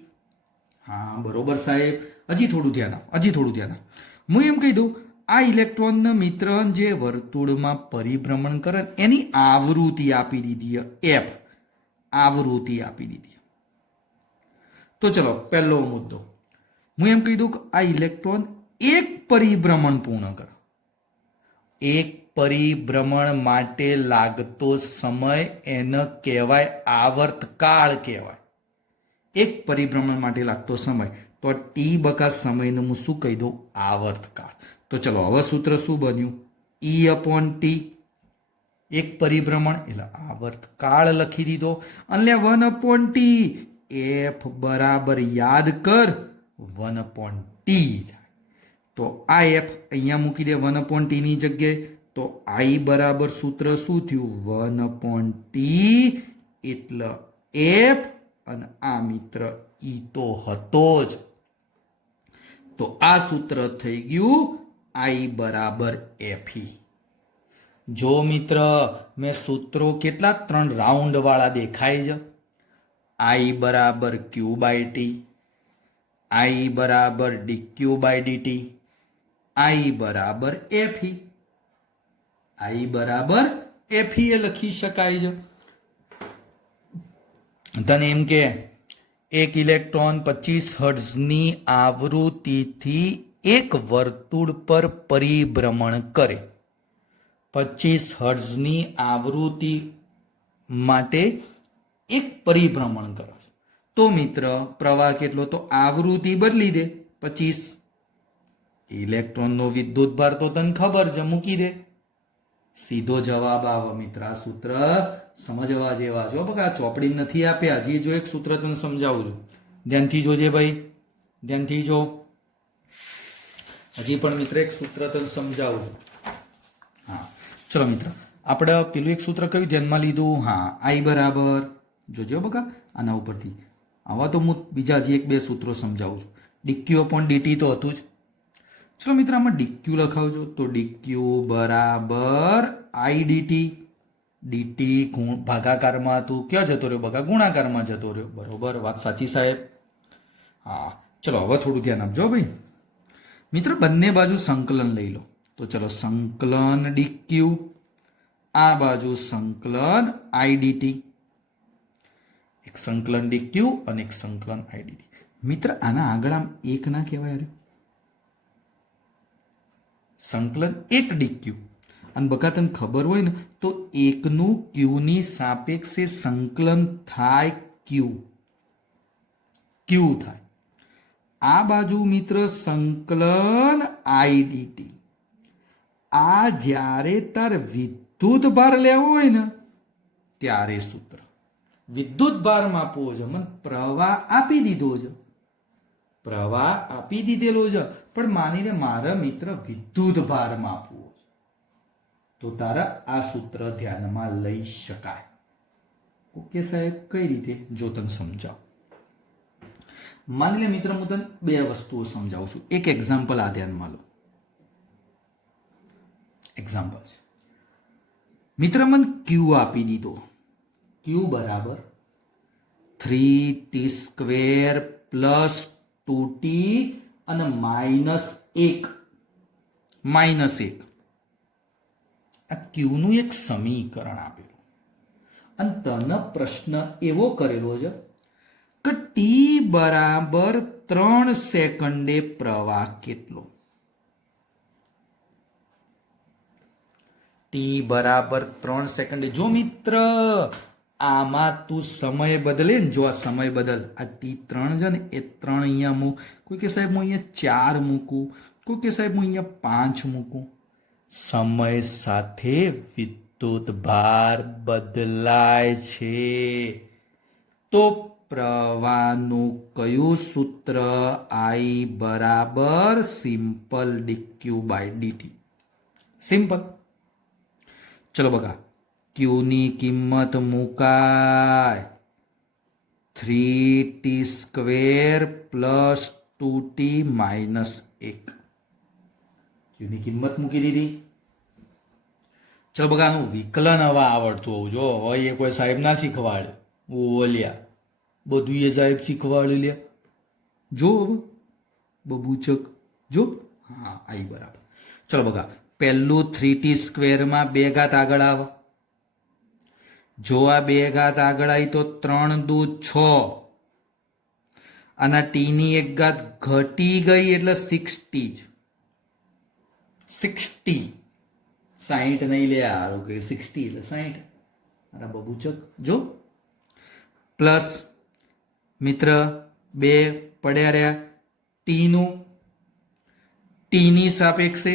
હા બરોબર સાહેબ, હજી થોડું ધ્યાન આપ, હજી થોડું ધ્યાન આપ. હું એમ કહી દઉં આ ઇલેક્ટ્રોન મિત્ર જે વર્તુળમાં પરિભ્રમણ કરે એની આવૃત્તિ આપી દીધી એફ, આવૃત્તિ આપી દીધી. તો ચલો પહેલો મુદ્દો, હું એમ કહી દઉં કે આ ઇલેક્ટ્રોન એક પરિભ્રમણ પૂર્ણ કરે. એક પરિભ્રમણ માટે લાગતો સમય એને કહેવાય આવર્તકાળ કહેવાય. એક પરિભ્રમણ માટે લાગતો સમય, તો ટી બકા સમયને હું શું કહી દઉં? આવર્તકાળ. તો તો ચલો હવે સૂત્ર શું બન્યું? E/T, એક પરિભ્રમણ એટલે આવર્તકાળ લખી દીધો, અને 1/T, એફ બરાબર યાદ કર 1/T થાય. તો આ એફ અહીંયા મૂકી દે 1/T ની જગ્યાએ. તો આઈ બરાબર સૂત્ર શું થયું? 1/T એટલે એફ, અને આ મિત્ર ઈ તો હતો જ. તો આ સૂત્ર થઈ ગયું આઈ બરાબર એફઈ. જો મિત્ર મેં સૂત્રો કેટલા 3 રાઉન્ડ વાળા દેખાય છે. આઈ બરાબર Q/T, આઈ બરાબર dQ/dt, આઈ બરાબર એફઈ. આઈ બરાબર એફઈ એ લખી શકાય છે. તને એમ કે એક ઇલેક્ટ્રોન 25 હર્ટ્ઝની આવૃત્તિથી એક વર્તુળ પર પરિભ્રમણ કરે. 25 હર્ટ્ઝની આવૃત્તિ માટે એક પરિભ્રમણ કરે તો મિત્ર પ્રવાહ કેટલો? તો આવૃત્તિ બદલી દે 25. ઇલેક્ટ્રોનનો વિદ્યુતભાર તો તને ખબર છે, મૂકી દે, સીધો જવાબ આવે. મિત્ર આ સૂત્ર સમજવા જેવા જો બકા, ચોપડી નથી આપ્યા. હજી જો એક સૂત્ર તને સમજાવું છું, ધ્યાનથી જોજે ભાઈ, ધ્યાનથી જો. હજી પણ મિત્ર એક સૂત્ર તને સમજાવું છું. હા ચલો મિત્ર, આપણે પેલું એક સૂત્ર કયું ધ્યાનમાં લીધું? હા, આઈ બરાબર, જોજો બકા આના ઉપરથી. આવા તો હું બીજા હજી 1-2 સૂત્રો સમજાવું છું. dQ/dt તો હતું જ. ચલો મિત્ર આમાં dq લખાવજો. તો dq બરાબર i dt. dt ભાગાકારમાં હતું, ક્યાં જતો રહ્યો બકા? ગુણાકારમાં જતો રહ્યો. બરોબર, વાત સાચી સાહેબ. હા ચલો હવે થોડું ધ્યાન આપજો ભાઈ. મિત્ર બંને બાજુ સંકલન લઈ લો. તો ચલો સંકલન dq, આ બાજુ સંકલન i dt. એક સંકલન dq અને એક સંકલન i dt. મિત્ર આના આગળ આમ એક ના કહેવાય રે, સંકલન 1 dq. અને બકા તને ખબર હોય ને તો 1નું q ની સાપેક્ષે સંકલન થાય q થાય. આ બાજુ મિત્ર સંકલન i dt. આ જ્યારે તાર વિદ્યુત ભાર લેવો હોય ને ત્યારે સૂત્ર. વિદ્યુત ભાર માપવો છે, મને પ્રવાહ આપી દીધો છે, પ્રવાહ આપી દીધેલો છે, પણ માનીને મારા મિત્ર વિદ્યુત ભાર માપવો છે, તો તારા આ સૂત્ર ધ્યાનમાં લઈ શકાય. ઓકે સાહેબ, કઈ રીતે? જો તને સમજાવ. માની લે મિત્ર હું તને 2 વસ્તુઓ સમજાવું છું. એક એક્ઝામ્પલ આ ધ્યાનમાં લો. એક્ઝામ્પલ છે મિત્ર, મને q આપી દીધો. q બરાબર 3t² પ્લસ 2t અને -1. આ q નું એક સમીકરણ આપેલું, અને તને પ્રશ્ન એવો કરેલો છે કે t બરાબર 3 સેકન્ડે પ્રવાહ કેટલો? t બરાબર 3 સેકન્ડે. જો મિત્ર આમાં તું સમય બદલે ને, જો આ સમય બદલ, આ t3 છે ને એ 3 અહીંયા મૂક. કોઈ કે સાહેબ હું અહીંયા 4 મૂકું, કોઈ કે સાહેબ હું અહીંયા 5 મૂકું. સમય સાથે વિદ્યુત ભાર બદલાય છે. તો પ્રવાહનું કયું સૂત્ર? I બરાબર સિમ્પલ dQ/dt. સિમ્પલ. ચલો બકા, q ની કિંમત મુકાય 3t² પ્લસ 2t -1. q ની કિંમત મૂકી દીધી. ચલો બકા, આનું વિકલન હવે આવડતું હોવું જો. હવે એ કોઈ સાહેબ ના શીખવાડે, ઓલ્યા બધું એ સાહેબ શીખવાડી લે. જો હવે બબૂચક જો. હા, આઈ બરાબર. ચલો બકા, પહેલું 3t² માં 2 ઘાત આગળ આવે. જો આ 2 ઘાત આગળ આવી તો 3 દુ 6, અને t ની 1 ઘાત ઘટી ગઈ એટલે 60 જ. 60, 60 નહીં લે યાર, 60 એટલે 60. અરે બબૂચક જો. પ્લસ મિત્ર 2 પડ્યા રહ્યા. t ટીની સાપેક્ષે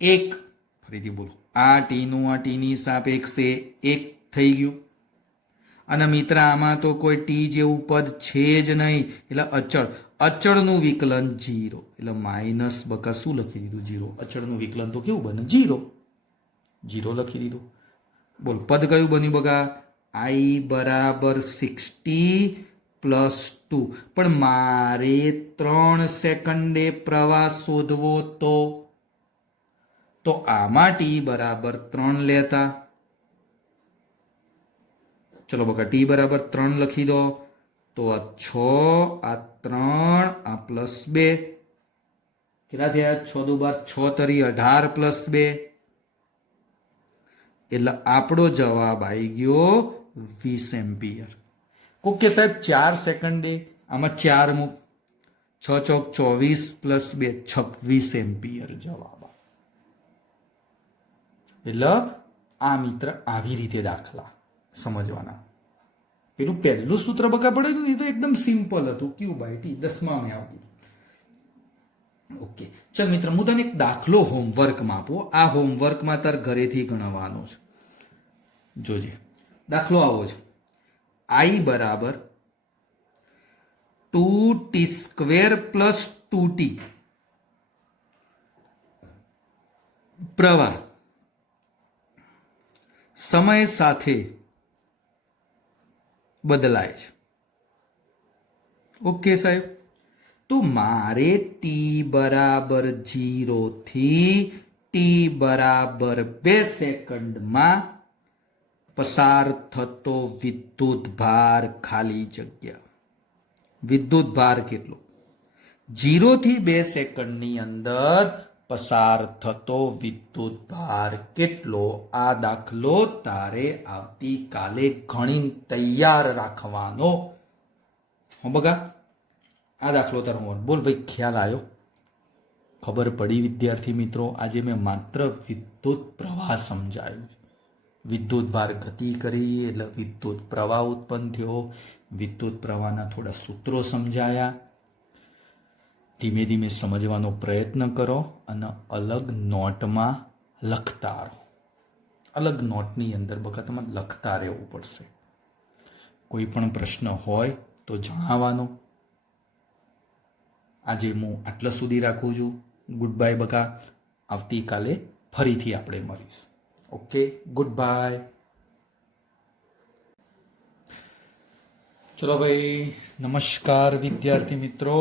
1, ફરીથી બોલો, આ ટીનું આ ટીની સાપેક્ષે 1 થઈ ગયું. અને મિત્ર આમાં તો કોઈ ટી જેવું પદ છે જ નહીં, એટલે અચળનું વિકલન 0, એટલે માઇનસ બકા શું લખી દીધું? 0. અચળનું વિકલન તો કેવું બને? 0 લખી દીધું. બોલ, પદ કયું બન્યું બકા? I બરાબર 60 પ્લસ 2. પણ મારે 3 સેકન્ડે પ્રવાહ શોધવો તો આમાં ટી બરાબર 3 લેતા. ચલો બકા, ટી બરાબર 3 લખી દો. તો આ 6, આ 3, આ પ્લસ 2, કેટલા થયા? 6 દુ 12, 6 તરી 18 પ્લસ 2, એટલે આપણો જવાબ આવી ગયો 20 એમ્પિયર. ઓકે સાહેબ, 4 સેકન્ડે આમાં 4 મૂક, 6 ચોક 24 પ્લસ 2 26 એમ્પિયર જવાબ. એટલે આ મિત્ર આવી રીતે દાખલા સમજવાના. પેલું પહેલું સૂત્ર બકા પડેલું એ તો એકદમ સિમ્પલ હતું, ક્યુ બાય ટી 10માં આવતું. ઓકે, ચાલ મિત્ર, હું તને એક દાખલો હોમવર્કમાં આપું. આ હોમવર્કમાં તાર ઘરેથી ગણવાનો છે. જોજે, દાખલો આવો છે. I બરાબર 2t² પ્લસ 2t પ્રવાહ સમય સાથે બદલાય છે. ઓકે સાહેબ, તો મારે ટી બરાબર 0 થી ટી બરાબર 2 સેકન્ડમાં પસાર થતો વિદ્યુત ભાર ખાલી જગ્યા. વિદ્યુત ભાર કેટલો? 0 થી 2 સેકન્ડની અંદર પસાર થતો વિદ્યુત ભાર કેટલો? આ દાખલો તારે આવતીકાલે ગણી તૈયાર રાખવાનો. હું બગા, આ દાખલો તારો બોલ ભાઈ, ખ્યાલ આવ્યો? ખબર પડી વિદ્યાર્થી મિત્રો? આજે મેં માત્ર વિદ્યુત પ્રવાહ સમજાયું. વિદ્યુત ભાર ગતિ કરી એટલે વિદ્યુત પ્રવાહ ઉત્પન્ન થયો. વિદ્યુત પ્રવાહના થોડા સૂત્રો સમજાયા. ધીમે ધીમે સમજવાનો પ્રયત્ન કરો અને અલગ નોટમાં લખતા રહો. અલગ નોટની અંદર બકા તમારે લખતા રહેવું પડશે. કોઈ પણ પ્રશ્ન હોય તો જણાવવાનો. આજે હું આટલા સુધી રાખું છું. ગુડ બાય બકા. આવતીકાલે ફરીથી આપણે મળીશું. Okay, good bye. ચલો ભાઈ, નમસ્કાર વિદ્યાર્થી મિત્રો.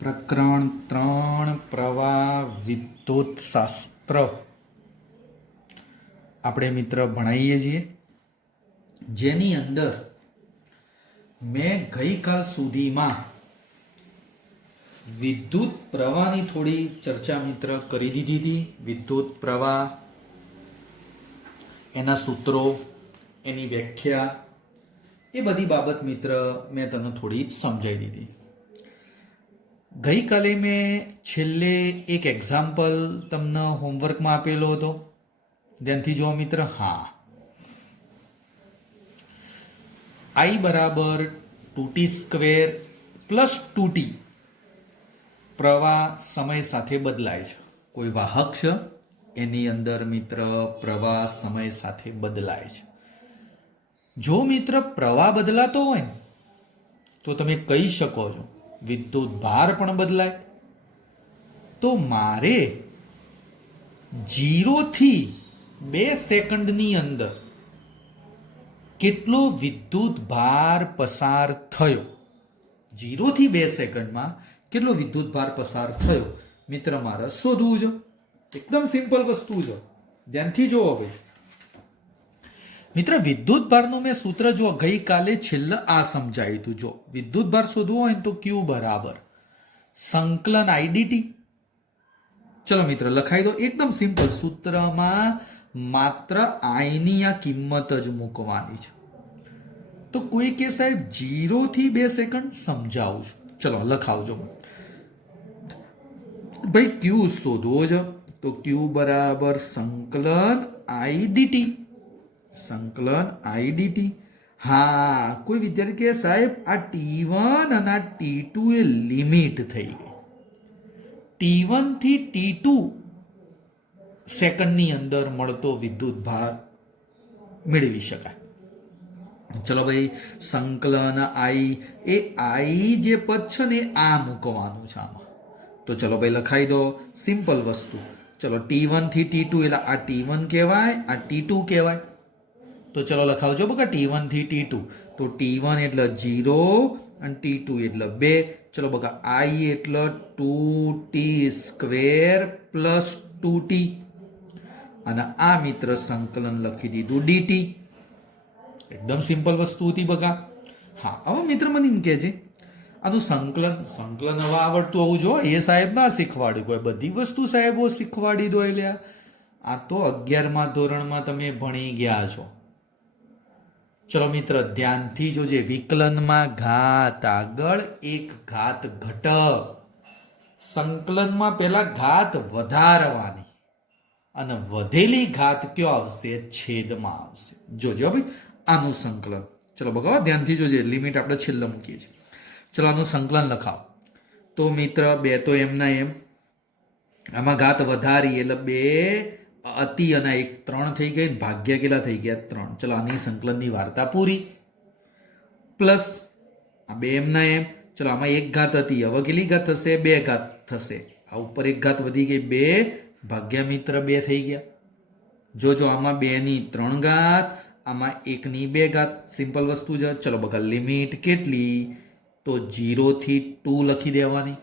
પ્રકરણ 3 પ્રવાહ વિદ્યુત શાસ્ત્ર આપણે મિત્ર ભણાવીએ છીએ, જેની અંદર મેં ગઈકાલ સુધીમાં વિદ્યુત પ્રવાહની થોડી ચર્ચા મિત્ર કરી દીધી હતી. વિદ્યુત પ્રવાહ, એના સૂત્રો, એની વ્યાખ્યા, એ બધી બાબત મિત્ર મેં તને થોડી સમજાવી દીધી. ગઈકાલે મેં છેલ્લે એક એક્ઝામ્પલ તમને હોમવર્કમાં આપેલો હતો, ધ્યાનથી જો મિત્ર. હા, I બરાબર 2t² પ્લસ 2t પ્રવાહ સમય સાથે બદલાય છે. કોઈ વાહક છે, એની અંદર મિત્ર પ્રવાહ સમય સાથે બદલાય છે. જો મિત્ર પ્રવાહ બદલાતો હોય તો તમે કહી શકો છો વિદ્યુત ભાર પણ બદલાય. તો મારે 0 થી 2 સેકન્ડની અંદર કેટલો વિદ્યુત ભાર પસાર થયો, 0 થી 2 સેકન્ડમાં કેટલો વિદ્યુત ભાર પસાર થયો મિત્ર મારે શોધવું છે. એકદમ સિમ્પલ વસ્તુ છે, ધ્યાનથી જોવો ભાઈ. મિત્ર, વિદ્યુત ભારનું મેં સૂત્ર જો ગઈકાલે છેલ્લે આ સમજાયું હતું. જો વિદ્યુત ભાર શોધવો હોય તો Q બરાબર સંકલન IDT. ચલો મિત્ર લખાઈ દો. એકદમ સિમ્પલ સૂત્રમાં માત્ર I ની આ કિંમત જ મૂકવાની છે. તો કોઈ કે સાહેબ 0 થી 2 સેકન્ડ સમજાવું છું. ચલો લખાવજો ભાઈ. Q શોધવો છે તો Q બરાબર સંકલન IDT. સંકલન IDT. હા, કોઈ વિદ્યાર્થી કે સાહેબ આ T1 અને આ T2 એ લિમિટ થઈ ગઈ. T1 થી T2 સેકન્ડની અંદર મળતો વિદ્યુત ભાર મેળવી શકાય. ચલો ભાઈ, સંકલન આઈ જે પદ છે ને આ મૂકવાનું છે આમાં. તો ચલો ભાઈ લખાઈ દો, સિમ્પલ વસ્તુ. ચલો T1 થી T2 એટલે આ T1 કહેવાય, આ T2 કહેવાય. તો ચલો લખાવજો બકા T1 થી T2. તો T1 એટલે 0 અને T2 એટલે 2. ચલો બકા I એટલે 2t² પ્લસ 2t અને આ મિત્ર સંકલન લખી દીધું dt. એકદમ સિમ્પલ વસ્તુ હતી બકા. હા, હવે મિત્ર મને એમ કહે છે આનું સંકલન હવે આવડતું હોવું જો. એ સાહેબ ના શીખવાડ્યું, કોઈ બધી વસ્તુ સાહેબો શીખવાડી દો. એટલે આ તો 11મા ધોરણમાં તમે ભણી ગયા છો. ચલો મિત્ર ધ્યાનથી જોજે, વિકલનમાં ઘાત આગળ એક ઘાત ઘટક, સંકલનમાં પેલા ઘાત વધારવાની અને વધેલી ઘાત કયો આવશે? છેદમાં આવશે. જોજો ભાઈ આનું સંકલન. ચલો બગાવો ધ્યાનથી જોજે, લિમિટ આપણે છેલ્લે મૂકીએ છીએ. ચલો આનું સંકલન લખાવો. તો મિત્ર 2 તો એમના એમ, આમાં ઘાત વધારી એટલે 2 અતિ અને 1 3 થઈ ગઈ, ભાગ્યા કેટલા થઈ ગયા? 3. ચલો આની સંકલનની વાર્તા પૂરી. પ્લસ આ 2 એમના એમ, ચલો આમાં 1 ઘાત હતી, હવે કેટલી ઘાત થશે? 2 ઘાત થશે. આ ઉપર 1 ઘાત વધી ગઈ, 2 ભાગ્યા મિત્ર 2 થઈ ગયા. જોજો આમાં 2 ની 3 ઘાત, આમાં 1 ની 2 ઘાત. સિમ્પલ વસ્તુ છે. ચલો બકા લિમિટ કેટલી? તો 0 થી 2 લખી દેવાની.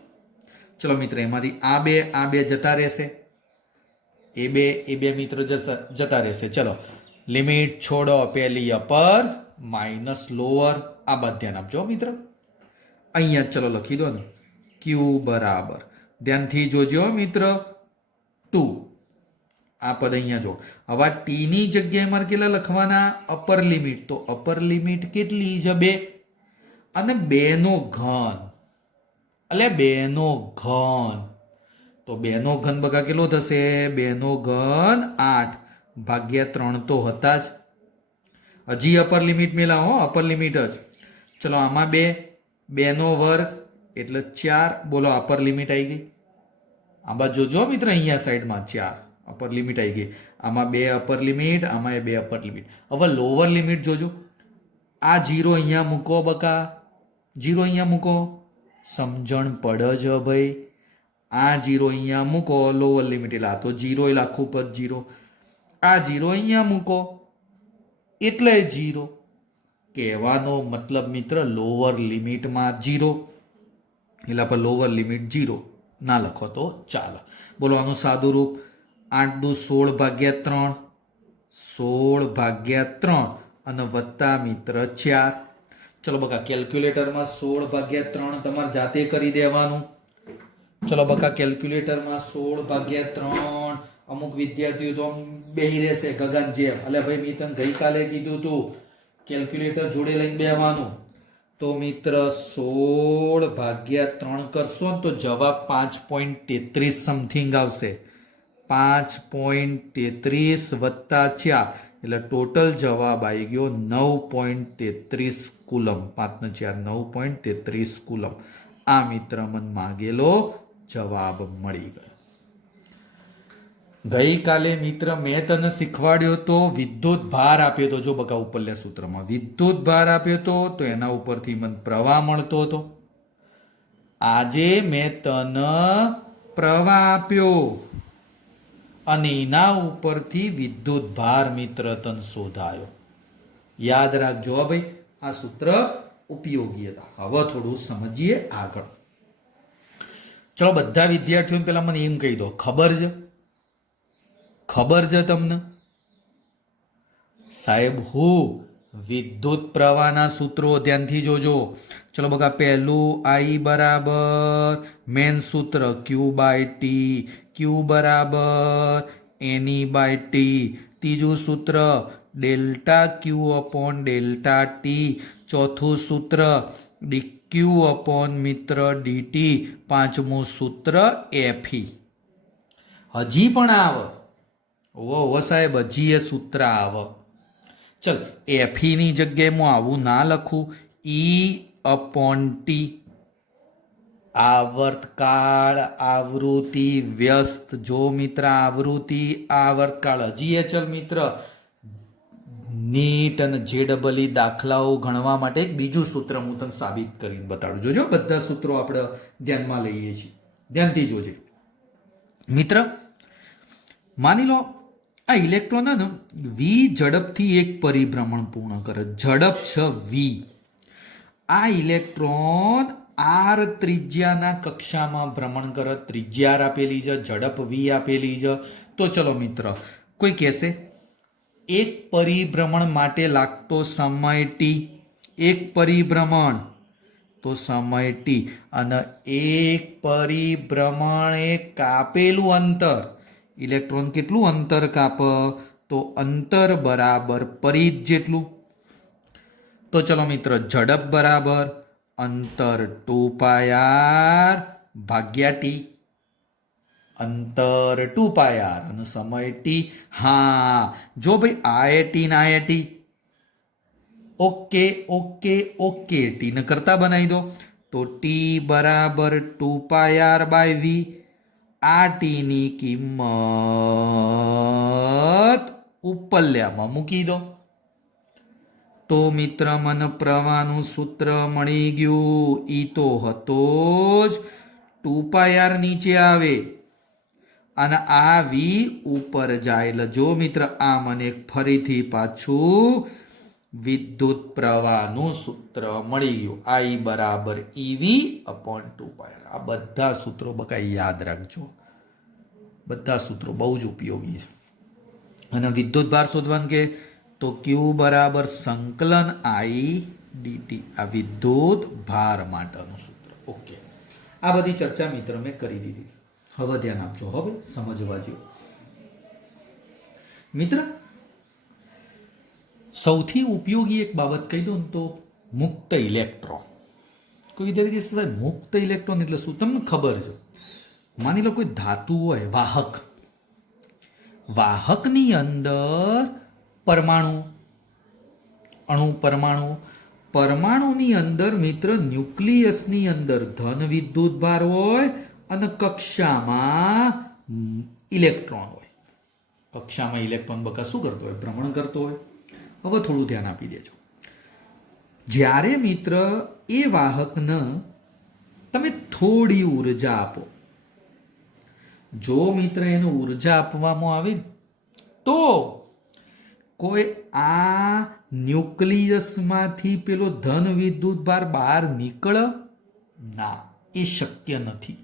ચલો મિત્ર એમાંથી આ બે જતા રહેશે, એ બે મિત્ર જતા રહેશે. ચલો લિમિટ છોડો, પહેલી અપર માઇનસ લોઅર. આ બાદ ધ્યાન આપજો મિત્ર. અહીંયા ચલો લખી દો ને, ક્યુ બરાબર, ધ્યાનથી જોજો મિત્ર, 2. આ પદ અહીંયા જો. હવે ટી ની જગ્યાએ મારે કેટલા લખવાના? Upper limit. તો અપર લિમિટ કેટલી છે? 2 અને 2 નો ઘન, એટલે 2 નો ઘન. તો 2 નો ઘન બગા કેટલો થશે? 2 નો ઘન 8 ભાગ્યા 3 તો હતા જ. હજી અપર લિમિટ મેલા હો, અપર લિમિટ જ. ચલો આમાં 2 નો વર્ગ એટલે 4. બોલો અપર લિમિટ આવી ગઈ. આ બાજુ જોજો મિત્ર, અહીંયા સાઈડમાં 4 અપર લિમિટ આવી ગઈ. આમાં 2 અપર લિમિટ, આમાં 2 અપર લિમિટ. હવે લોઅર લિમિટ જોજો. આ 0 અહીંયા મૂકો બકા, 0 અહીંયા મૂકો. સમજણ પડે છે ભાઈ? આ 0 અહીંયા મૂકો, લોઅર લિમિટ એટલે આ તો 0 એટલે આખું પદ 0. આ 0 અહીંયા મૂકો એટલે 0. કહેવાનો મતલબ મિત્ર લોઅર લિમિટમાં 0 એટલે આપણે લોઅર લિમિટ 0 ના લખો તો ચાલે. બોલો આનું સાદું રૂપ, 8 દુ 16 ભાગ્યા 3, 16 ભાગ્યા 3 અને વત્તા મિત્ર 4. ચલો બકા કેલ્ક્યુલેટરમાં 16 ભાગ્યા 3 તમારે જાતે કરી દેવાનું. ચલો બકા કેલ્ક્યુલેટરમાં 16 ભાગ્યા 3. અમુક વિદ્યાર્થીઓ તો બેહી રહેશે ગગન જેમ, એટલે ભાઈ મેં તને ગઈકાલે કીધું તું કેલ્ક્યુલેટર જોડે લઈને બેહવાનું. તો મિત્ર 16 ભાગ્યા 3 કરશો તો જવાબ 5.33 સમથિંગ આવશે. 5.33 વત્તા 4 એટલે ટોટલ જવાબ આવી ગયો 9.33 કુલમ. 5 ને 4 9.33 કુલમ. આ મિત્ર મન માગેલો જવાબ મળી ગયો. ગઈકાલે મિત્ર મેં તને શીખવાડ્યો તો વિદ્યુત ભાર આપ્યો તો. જો બકા ઉપરના સૂત્રમાં વિદ્યુત ભાર આપ્યો તો એના ઉપરથી મને પ્રવાહ મળતો હતો. આજે મેં તને પ્રવાહ આપ્યો અને એના ઉપરથી વિદ્યુત ભાર મિત્ર તને શોધાયો. યાદ રાખજો ભાઈ, આ સૂત્ર ઉપયોગી હતા. હવે થોડું સમજીએ આગળ. ચલો બધા વિદ્યાર્થીઓને પેલા મને એમ કહી દો, ખબર છે તમને સાહેબ? હું વિદ્યુત પ્રવાહના સૂત્રો ધ્યાનથી જોજો. ચલો બકા પહેલું I બરાબર મેન સૂત્ર Q બાય ટી, Q બરાબર NE/T. ત્રીજું સૂત્ર delta Q upon delta T. ચોથું સૂત્ર dq અપોન મિત્ર dt. પાંચમું સૂત્ર Fe. હજી પણ આવે? ઓ સાહેબ હજી એ સૂત્ર આવે. ચલ Fe ની જગ્યાએ હું આવું ના લખું, E અપોન ટી. આવર્તકાળ, આવૃત્તિ, વ્યસ્ત. જો મિત્ર આવૃત્તિ, આવર્તકાળ. હજી ચલ મિત્ર નીટ અને JEE દાખલાઓ ગણવા માટે એક બીજું સૂત્ર હું તને સાબિત કરીને બતાડું. જોજો બધા સૂત્રો આપણે ધ્યાનમાં લઈએ છીએ, ધ્યાનથી જોજે મિત્ર. માની લો આ ઇલેક્ટ્રોન ને વી ઝડપથી એક પરિભ્રમણ પૂર્ણ કરે. ઝડપ છે વી. આ ઇલેક્ટ્રોન આર ત્રિજ્યાના કક્ષામાં ભ્રમણ કરે. ત્રિજ્યા આર આપેલી છે, ઝડપ વી આપેલી છે. તો ચલો મિત્ર, કોઈ કહેશે એક પરિભ્રમણ માટે લાગતો સમય ટી. એક પરિભ્રમણ તો સમય ટી, અને એક પરિભ્રમણ એ કાપેલું અંતર. ઇલેક્ટ્રોન કેટલું અંતર કાપ? તો અંતર બરાબર પરિઘ જેટલું. તો ચલો મિત્ર, ઝડપ બરાબર અંતર 2πr ભાગ્યા ટી. અંતર 2πr અને સમય ટી. હા, જો ભાઈ આ ટી ના આ T. Okay okay okay, T ને કરતા બનાવી દો. તો ટી બરાબર 2πr બાય વી. આ ટી ની કિંમત ઉપરલ્યામાં મૂકી દો. તો મિત્ર મને પ્રવાહનું સૂત્ર મળી ગયું. ઈ તો હતો જ 2πr નીચે આવે અને આ વી ઉપર જાય. એટલે જો મિત્ર આ મને ફરીથી પાછું વિદ્યુત પ્રવાહનું સૂત્ર મળી ગયું. I બરાબર EV અપોન 2πr. આ બધા સૂત્રો બકા યાદ રાખજો. બધા સૂત્રો બહુ જ ઉપયોગી છે. અને વિદ્યુત ભાર શોધવાનું કે તો Q બરાબર સંકલન I dt. આ વિદ્યુત ભાર માટેનું સૂત્ર. ઓકે, આ બધી ચર્ચા મિત્ર મેં કરી દીધી. હવે ધ્યાન આપજો, હવે સમજવા જેવું મિત્ર. સૌથી ઉપયોગી એક બાબત કહી દો ને તો મુક્ત ઇલેક્ટ્રોન. કોઈ વિદ્યાર્થી સાહેબ મુક્ત ઇલેક્ટ્રોન એટલે શું? તમને ખબર છે, માની લો કોઈ ધાતુ હોય, વાહક. વાહકની અંદર પરમાણુ, અણુ, પરમાણુ. પરમાણુની અંદર મિત્ર ન્યુક્લિયસની અંદર ધન વિદ્યુત ભાર હોય અને કક્ષામાં ઇલેક્ટ્રોન હોય. કક્ષામાં ઇલેક્ટ્રોન બકા શું કરતો હોય? ભ્રમણ કરતો હોય. હવે થોડું ધ્યાન આપી દેજો. જ્યારે મિત્ર એ વાહકને તમે થોડી ઉર્જા આપો, જો મિત્ર એને ઉર્જા આપવામાં આવે તો કોઈ આ ન્યુક્લિયસમાંથી પેલો ધન વિદ્યુત ભાર બહાર નીકળે ના, એ શક્ય નથી.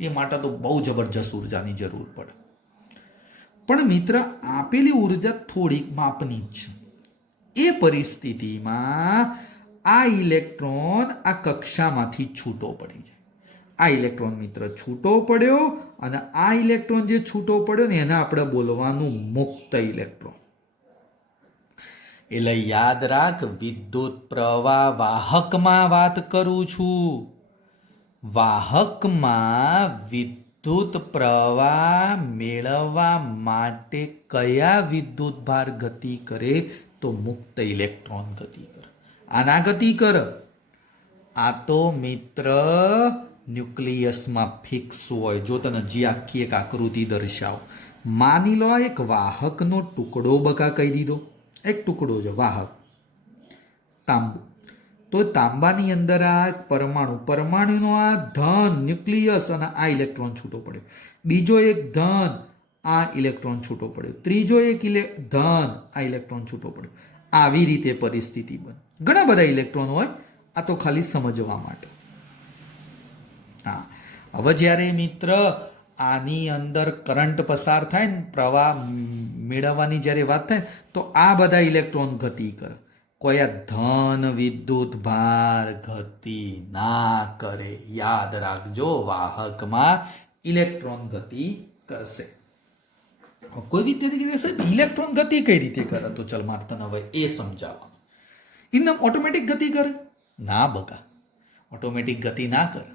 એ માટે તો બહુ જબરજસ્ત ઉર્જાની જરૂર પડે. પણ મિત્ર આપેલી ઉર્જા થોડીક માપની જ છે. એ પરિસ્થિતિમાં આ ઇલેક્ટ્રોન આ કક્ષામાંથી છૂટો પડી જાય. આ ઇલેક્ટ્રોન મિત્ર છૂટો પડ્યો અને આ ઇલેક્ટ્રોન જે છૂટો પડ્યો ને એને આપણે બોલવાનું મુક્ત ઇલેક્ટ્રોન. એટલે યાદ રાખ, વિદ્યુત પ્રવાહ વાહકમાં વાત કરું છું. વાહકમાં વિદ્યુત પ્રવાહ મેળવવા માટે કયા વિદ્યુત ભાર ગતિ કરે? તો મુક્ત ઇલેક્ટ્રોન ગતિ કરે. આ ના ગતિ કરે. આ તો મિત્ર ન્યુક્લિયસમાં ફિક્સ હોય. જો તને હજી આખી એક આકૃતિ દર્શાવો. માની લો એક વાહકનો ટુકડો બકા કહી દીધો. એક ટુકડો છે વાહક, તાંબુ. તો તાંબાની અંદર આ પરમાણુ, પરમાણુનો આ ધન ન્યુક્લિયસ અને આ ઇલેક્ટ્રોન છૂટો પડ્યો. બીજો એક ધન, આ ઇલેક્ટ્રોન છૂટો પડ્યો. ત્રીજો એક ધન, આ ઇલેક્ટ્રોન છૂટો પડ્યો. આવી રીતે પરિસ્થિતિ બને. ઘણા બધા ઇલેક્ટ્રોન હોય. આ તો ખાલી સમજવા માટે. હા, હવે જ્યારે મિત્ર આની અંદર કરંટ પસાર થાય ને, પ્રવાહ મેળવવાની જ્યારે વાત થાય તો આ બધા ઇલેક્ટ્રોન ગતિ કરે. કોઈ આ ધન વિદ્યુત ભાર ગતિ ના કરે. યાદ રાખજો, વાહકમાં ઇલેક્ટ્રોન ગતિ કરશે. કોઈ વિદ્યાર્થી કહેશે ઇલેક્ટ્રોન ગતિ કઈ રીતે કરે? તો ચલ મારે તને હવે એ સમજાવવાનું. એકદમ ઓટોમેટિક ગતિ કરે? ના બકા, ઓટોમેટિક ગતિ ના કરે.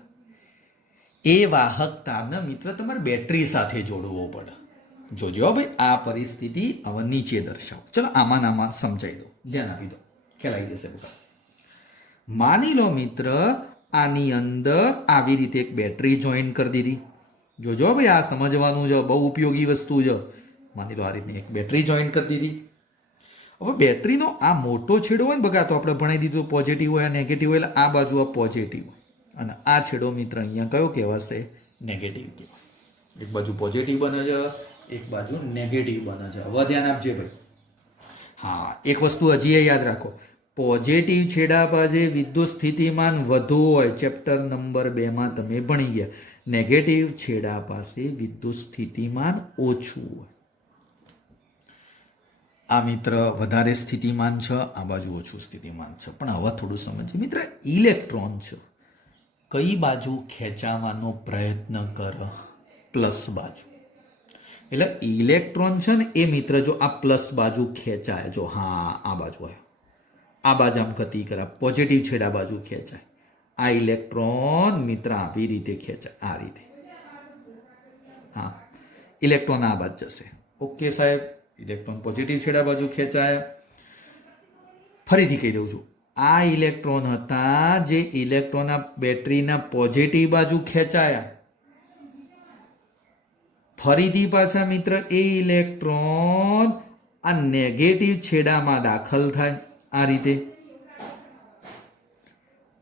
એ વાહક તારને મિત્ર તમારે બેટરી સાથે જોડવો પડે. જોજો ભાઈ, આ પરિસ્થિતિ હવે નીચે દર્શાવો. ચલો આમાં સમજાવી દો, ધ્યાન આપી દો, ખ્યાલ આવી જશે બધા. માની લો મિત્ર આની અંદર આવી રીતે એક બેટરી જોઈન કરી દીધી. જોજો ભાઈ, આ સમજવાનું છે, બહુ ઉપયોગી વસ્તુ છે. માની લો આ રીતની એક બેટરી જોઈન કરી દીધી. હવે બેટરીનો આ મોટો છેડો હોય ને બગા, તો આપણે ભણી દીધું પોઝિટિવ હોય નેગેટિવ હોય, એટલે આ બાજુ આ પોઝિટિવ હોય અને આ છેડો મિત્ર અહીંયા કયો કહેવાશે? નેગેટિવ કહેવાય. એક બાજુ પોઝિટિવ બને છે, એક બાજુ નેગેટિવ બને છે. હવે ધ્યાન આપજે ભાઈ. હા, એક વસ્તુ હજી યાદ રાખો, પોઝિટિવ છેડા પાસે વિદ્યુત સ્થિતિમાન વધુ હોય, ચેપ્ટર નંબર 2 માં તમે ભણી ગયા. નેગેટિવ છેડા પાસે વિદ્યુત સ્થિતિમાન ઓછું હોય. આ મિત્ર વધારે સ્થિતિમાન છે, આ બાજુ ઓછું સ્થિતિમાન છે. પણ હવે થોડું સમજીએ મિત્ર, ઇલેક્ટ્રોન છે કઈ બાજુ ખેંચાવાનો પ્રયત્ન કરે? પ્લસ બાજુ. એટલે ઇલેક્ટ્રોન છે ને એ મિત્ર જો આ પ્લસ બાજુ ખેંચાય, જો હા આ બાજુ આવ્યો, આ બાજુ આમ ગતિ કરે, પોઝિટિવ છેડા બાજુ ખેંચાય. આ ઇલેક્ટ્રોન મિત્ર આવી રીતે ખેંચાય, આ રીતે. હા, ઇલેક્ટ્રોન આ બાજુ જશે. ઓકે સાહેબ, ઇલેક્ટ્રોન પોઝિટિવ છેડા બાજુ ખેંચાય. ફરીથી કહી દઉં છું, આ ઇલેક્ટ્રોન હતા જે ઇલેક્ટ્રોન બેટરીના પોઝિટિવ બાજુ ખેંચાયા. ફરીથી પાછા મિત્ર એ ઇલેક્ટ્રોન આ નેગેટિવ છેડામાં દાખલ થાય, આ રીતે.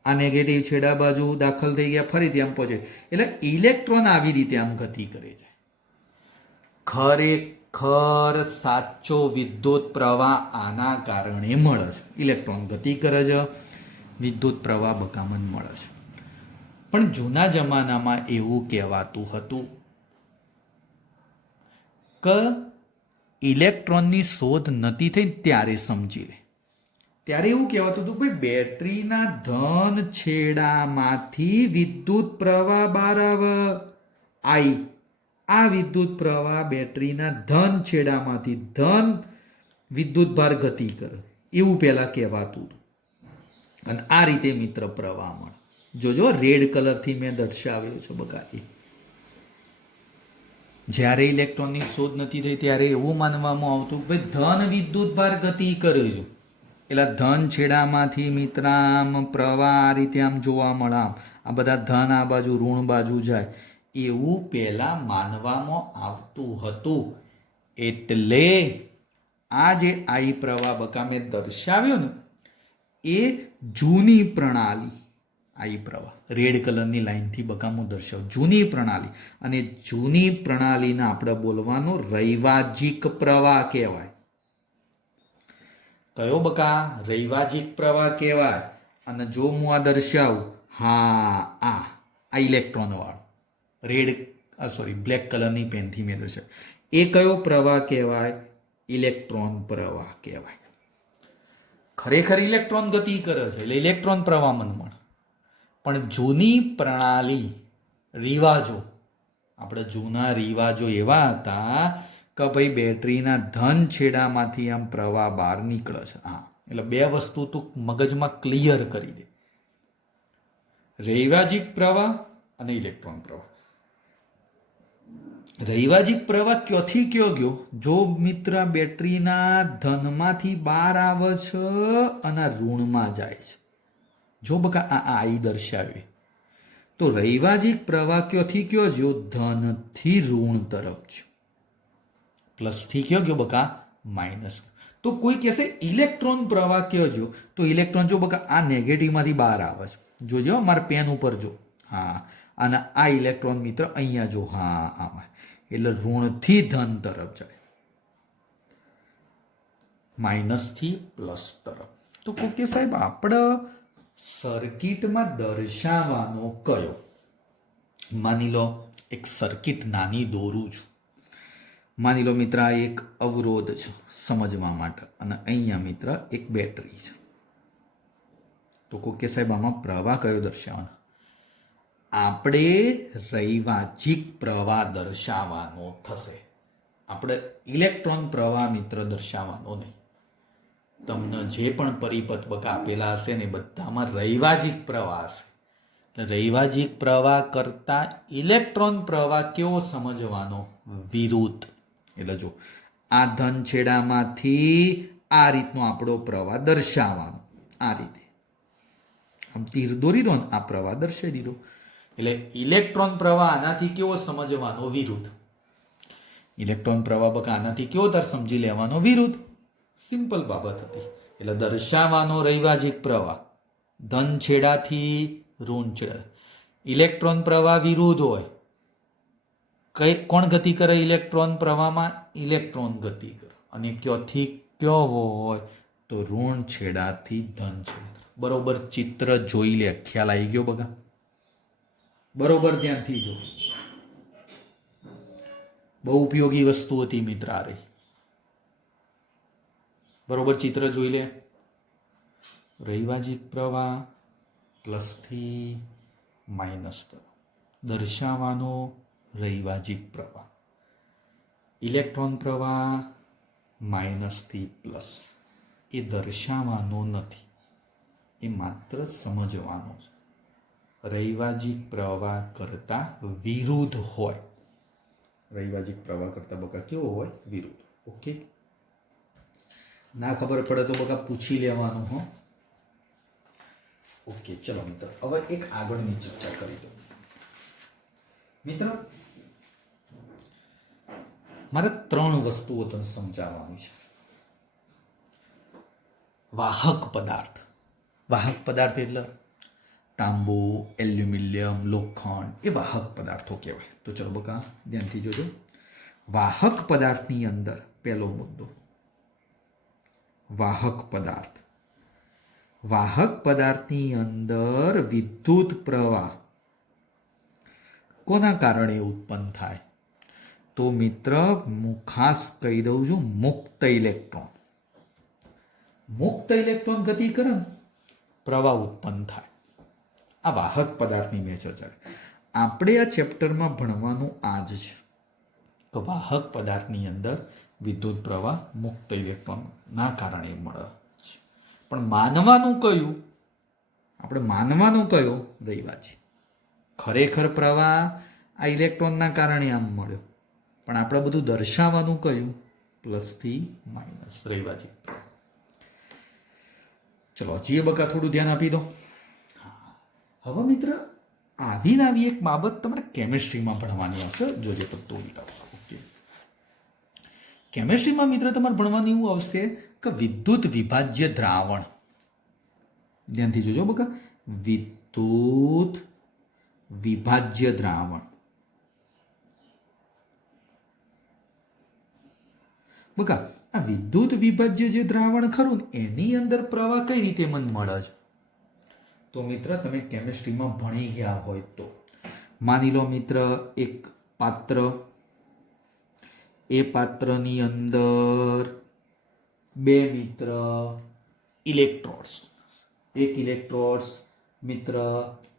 આ નેગેટિવ છેડા બાજુ દાખલ થઈ ગયા, ફરીથી આમ પોઝિટિવ. એટલે ઇલેક્ટ્રોન આવી રીતે આમ ગતિ કરે છે. ખરેખર સાચો વિદ્યુત પ્રવાહ આના કારણે મળે છે. ઇલેક્ટ્રોન ગતિ કરે છે, વિદ્યુત પ્રવાહ બકામન મળે છે. પણ જૂના જમાનામાં એવું કહેવાતું હતું કે ઇલેક્ટ્રોનની શોધ નથી થઈ ત્યારે સમજી લે. ત્યારે એવું કહેવાતું હતું ભાઈ, બેટરીના ધન છેડામાંથી વિદ્યુત પ્રવાહ બહાર આવે. આ વિદ્યુત પ્રવાહ બેટરીના ધન છેડામાંથી ધન વિદ્યુત ભાર ગતિ કરે, એવું પહેલા કહેવાતું હતું. અને આ રીતે મિત્ર પ્રવાહ મળે. જોજો રેડ કલરથી મેં દર્શાવ્યો છે બકા. જ્યારે ઇલેક્ટ્રોનની શોધ નથી થઈ ત્યારે એવું માનવામાં આવતું કે ભાઈ ધન વિદ્યુત ભાર ગતિ કરે છે, એટલે ધન છેડામાંથી મિત્ર આમ પ્રવાહ આ રીતે આમ જોવા મળે. આ બધા ધન આ બાજુ ઋણ બાજુ જાય, એવું પહેલા માનવામાં આવતું હતું. એટલે આ જે આઈ પ્રવાહ બકા મેં દર્શાવ્યો ને, એ જૂની પ્રણાલી. આઈ પ્રવાહ રેડ કલરની લાઈનથી બકામું દર્શાવ, જૂની પ્રણાલી. અને જૂની પ્રણાલીને આપણે બોલવાનો રૈવાજિક પ્રવાહ કહેવાય. કયો બકા? રૈવાજિક પ્રવાહ કહેવાય. અને જો હું આ દર્શાવું, હા આ ઇલેક્ટ્રોન વાળો બ્લેક કલરની પેનથી મેં દર્શાવ્યું, એ કયો પ્રવાહ કહેવાય? ઇલેક્ટ્રોન પ્રવાહ કહેવાય. ખરેખર ઇલેક્ટ્રોન ગતિ કરે છે એટલે ઇલેક્ટ્રોન પ્રવાહ મન મળે. પણ જૂની પ્રણાલી રિવાજો, આપણે જૂના રિવાજો એવા હતા કે ભાઈ બેટરીના ધન છેડામાંથી આમ પ્રવાહ બહાર નીકળે છે. હા, એટલે બે વસ્તુ તું મગજમાં ક્લિયર કરી દે, રૈવાજિક પ્રવાહ અને ઇલેક્ટ્રોન પ્રવાહ. રૈવાજિક પ્રવાહ ક્યોથી કયો ગયો? જો મિત્ર બેટરીના ધનમાંથી બહાર આવે છે અને ઋણમાં જાય છે. જો બકા આ આઈ દર્શાવે તો રૈવાજિક પ્રવાહ ક્યોથી કયો ગયો? ધનથી ઋણ તરફ છે. પ્લસથી કયો ગયો બકા? માઇનસ. તો કોઈ કહેશે ઇલેક્ટ્રોન પ્રવાહ કયો ગયો? તો ઇલેક્ટ્રોન જો બકા આ નેગેટિવમાંથી બહાર આવે છે. જોજો મારા પેન ઉપર જો. હા, અને આ ઇલેક્ટ્રોન મિત્ર અહીંયા જો. હા આમાં, એટલે ઋણથી ધન તરફ જાય, માઇનસથી પ્લસ તરફ. તો કોકે સાહેબ આપણે સર્કિટમાં દર્શાવવાનો કયો? માની લો એક સર્કિટ નાની દોરું છું. માની લો મિત્ર આ એક અવરોધ છે સમજવા માટે, અને અહીંયા મિત્ર એક બેટરી છે. તો કોકે સાહેબ આમાં પ્રવાહ કયો દર્શાવવાનો? આપણે રૈવાજિક પ્રવાહ દર્શાવવાનો થશે. આપણે ઇલેક્ટ્રોન પ્રવાહ મિત્ર દર્શાવવાનો નહીં. તમને જે પણ પરિપથ બકા આપેલા હશે ને બધામાં રૈવાજિક પ્રવાહ હશે. રૈવાજિક પ્રવાહ કરતા ઇલેક્ટ્રોન પ્રવાહ કેવો સમજવાનો? વિરુદ્ધ. એટલે જો આ ધન છેડામાંથી આ રીતનો આપણો પ્રવાહ દર્શાવવાનો, આ રીતે. આમ તીર દોરી દો ને આ પ્રવાહ દર્શાવી દીધો. એટલે ઇલેક્ટ્રોન પ્રવાહ આનાથી કેવો સમજવાનો? વિરુદ્ધ. ઇલેક્ટ્રોન પ્રવાહ બકા આનાથી કેવો તાર સમજી લેવાનો? વિરુદ્ધ. સિમ્પલ બાબત હતી. એટલે દર્શાવવાનો રૈવાજિક પ્રવાહ ધન છેડાથી ઋણ છેડા. ઇલેક્ટ્રોન પ્રવાહ વિરુદ્ધ હોય. કોણ ગતિ કરે ઇલેક્ટ્રોન પ્રવાહમાં? ઇલેક્ટ્રોન ગતિ કરે. અને ક્યોથી કયો હોય તો ઋણ છેડાથી ધન છેડા. બરોબર ચિત્ર જોઈ લે. ખ્યાલ આવી ગયો બગા? બરોબર ધ્યાનથી જો. બહુ ઉપયોગી વસ્તુ હતી મિત્ર આ રહી. બરોબર ચિત્ર જોઈ લે. રૈવાજિક પ્રવાહ પ્લસથી માઇનસ તરફ દર્શાવવાનો રૈવાજિક પ્રવાહ. ઇલેક્ટ્રોન પ્રવાહ માઇનસથી પ્લસ એ દર્શાવવાનો નથી, એ માત્ર સમજવાનો છે. રૈવાજિક પ્રવાહ કરતા વિરુદ્ધ હોય. રૈવાજિક પ્રવાહ કરતા બકા કેવો હોય? વિરુદ્ધ. ઓકે. ના ખબર પડે તો બકા પૂછી લેવાનું. હો ઓકે. ચલો મિત્ર હવે એક આગળની ચર્ચા કરી દો. મિત્ર મારે 3 વસ્તુઓ તને સમજાવવાની છે. વાહક પદાર્થ. વાહક પદાર્થ એટલે તાંબુ, એલ્યુમિનિયમ, લોખંડ એ વાહક પદાર્થો કહેવાય. તો ચલો બકા ધ્યાનથી જોજો. વાહક પદાર્થની અંદર પહેલો મુદ્દો વાહક પદાર્થ. વાહક પદાર્થની અંદર વિદ્યુત પ્રવાહ કોના કારણે ઉત્પન્ન થાય? તો મિત્ર હું ખાસ કહી દઉં છું, મુક્ત ઇલેક્ટ્રોન. મુક્ત ઇલેક્ટ્રોન ગતિ કરે ને પ્રવાહ ઉત્પન્ન થાય. આ વાહક પદાર્થની મેં ચર્ચા કરી. આપણે આ ચેપ્ટરમાં ભણવાનું આ જ છે કે વાહક પદાર્થની અંદર વિદ્યુત પ્રવાહ મુક્ત ઇલેક્ટ્રોનના કારણે મળે છે. પણ માનવાનું કયું? આપણે માનવાનું કયો? રૈવાજિક. ખરેખર પ્રવાહ આ ઇલેક્ટ્રોનના કારણે આમ મળ્યો, પણ આપણે બધું દર્શાવવાનું કયું? પ્લસથી માઇનસ રૈવાજિક. ચલો હજી બકા થોડું ધ્યાન આપી દો. હવે મિત્ર આવી એક બાબત તમારે કેમિસ્ટ્રીમાં ભણવાની હશે. જોજે તો ઓકે. કેમિસ્ટ્રીમાં મિત્ર તમારે ભણવાનું એવું આવશે કે વિદ્યુત વિભાજ્ય દ્રાવણ. ધ્યાનથી જોજો બકા. વિદ્યુત વિભાજ્ય દ્રાવણ. બકા આ વિદ્યુત વિભાજ્ય જે દ્રાવણ ખરું ને એની અંદર પ્રવાહ કઈ રીતે મને મળે છે? તો મિત્ર તમે કેમિસ્ટ્રીમાં ભણી ગયા હોય તો માની લો મિત્ર એક પાત્ર, એ પાત્રની અંદર 2 મિત્ર ઇલેક્ટ્રોડ્સ. એક ઇલેક્ટ્રોડ્સ મિત્ર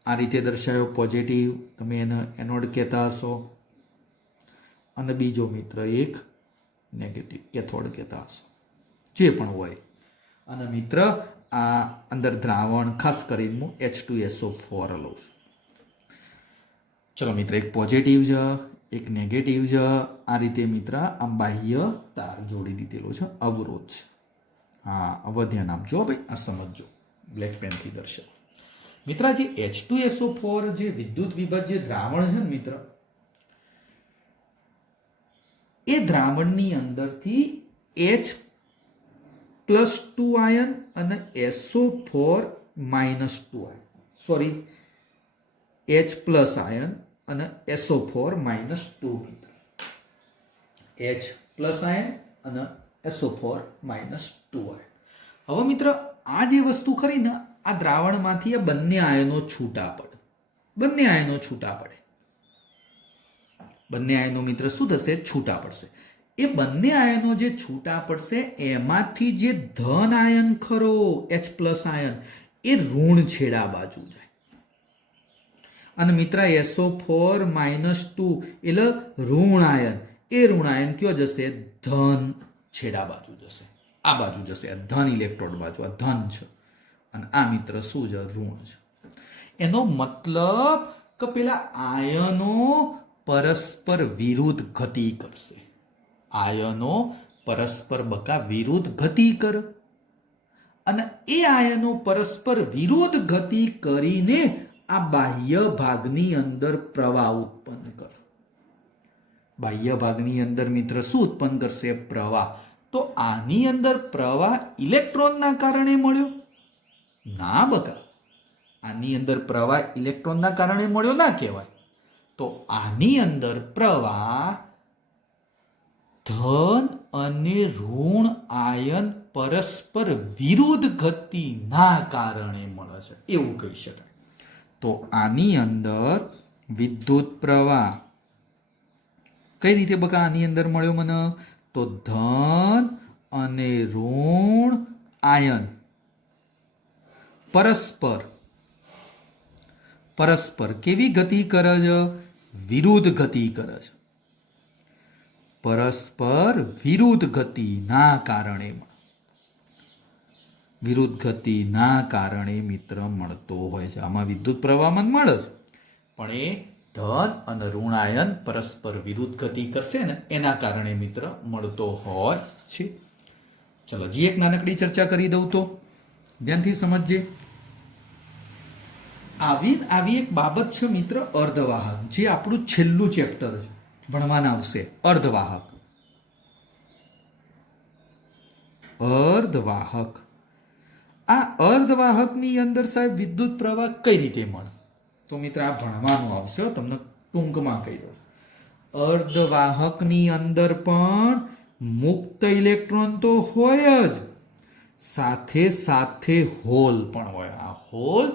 આ રીતે દર્શાવ્યો પોઝિટિવ, તમે એને એનોડ કહેતા હશો, અને બીજો મિત્ર એક નેગેટિવ કેથોડ કહેતા હશો, જે પણ હોય. અને મિત્ર આ અંદર દ્રાવણ ખાસ કરીને હું H2SO4 લઉં છું. ચલો મિત્ર એક પોઝિટિવ છે, એક નેગેટિવ છે. આ રીતે મિત્ર આમ બાહ્ય તાર જોડી દીધેલો છે, અવરોધ છે. હા હવે ધ્યાન આપજો ભાઈ, આ સમજજો. બ્લેક પેનથી દર્શાવો મિત્ર. જે H2SO4 જે વિદ્યુત વિભાજ્ય દ્રાવણ છે ને મિત્ર, એ દ્રાવણની અંદરથી H+2 આયન અને SO4 -2 ion, sorry H+ ion અને SO4 -2 મિત્ર. H+ આયન અને SO4 -2 આયન. હવે મિત્ર આ જે વસ્તુ ખરી ને, આ દ્રાવણમાંથી આ બંને આયનો છૂટા પડે. બંને આયનો છૂટા પડે. બંને આયનો મિત્ર શું થશે? છૂટા પડશે. એ બંને આયનો જે છૂટા પડશે એમાંથી જે ધન આયન ખરો H+ આયન એ ઋણ છેડા બાજુ જાય. અને મિત્ર SO4 -2 એટલે ઋણ આયન, એ ઋણ આયન કયો જશે? ધન છેડા બાજુ જશે. આ બાજુ જશે, આ ધન ઇલેક્ટ્રોડ બાજુ, આ ધન છે. અને આ મિત્ર શું છે? ઋણ છે. એનો મતલબ કે પેલા આયનો પરસ્પર વિરુદ્ધ ગતિ કરશે. આયનો પરસ્પર બકા વિરુદ્ધ ગતિ કરે. અને એ આયનો પરસ્પર વિરોધ ગતિ કરીને આ બાહ્ય ભાગની અંદર પ્રવાહ ઉત્પન્ન કરે. બાહ્ય ભાગની અંદર મિત્ર શું ઉત્પન્ન કરશે? પ્રવાહ. તો આની અંદર પ્રવાહ ઇલેક્ટ્રોનના કારણે મળ્યો? ના બકા, આની અંદર પ્રવાહ ઇલેક્ટ્રોનના કારણે મળ્યો ના કહેવાય. તો આની અંદર પ્રવાહ ધન અને ઋણ આયન પરસ્પર વિરુદ્ધ ગતિના કારણે મળે છે એવું કહી શકાય. તો આની અંદર વિદ્યુત પ્રવાહ કઈ રીતે બકા આની અંદર મળ્યો મને? તો ધન અને ઋણ આયન પરસ્પર કેવી ગતિ કરે છે? વિરુદ્ધ ગતિ કરે છે. પરસ્પર વિરુદ્ધ ગતિના કારણે મિત્ર મળતો હોય છે. આમાં વિદ્યુત પ્રવાહમાં મળે છે, પણ એ ધન અને ઋણાયન પરસ્પર વિરુદ્ધ ગતિ કરશે ને એના કારણે મિત્ર મળતો હોય છે. ચલો જી એક નાનકડી ચર્ચા કરી દઉં તો ધ્યાનથી સમજજે. આવી એક બાબત છે મિત્ર અર્ધવાહક, જે આપણું છેલ્લું ચેપ્ટર છે, ભણવાના આવશે. અર્ધવાહક આ અર્ધવાહકની અંદર સાહેબ વિદ્યુત પ્રવાહ કઈ રીતે મળે? તો મિત્ર આ ભણવાનું આવશે, તમને ટૂંકમાં કહી દઉં. અર્ધવાહકની અંદર પણ મુક્ત ઇલેક્ટ્રોન તો હોય જ, સાથે સાથે હોલ પણ હોય. આ હોલ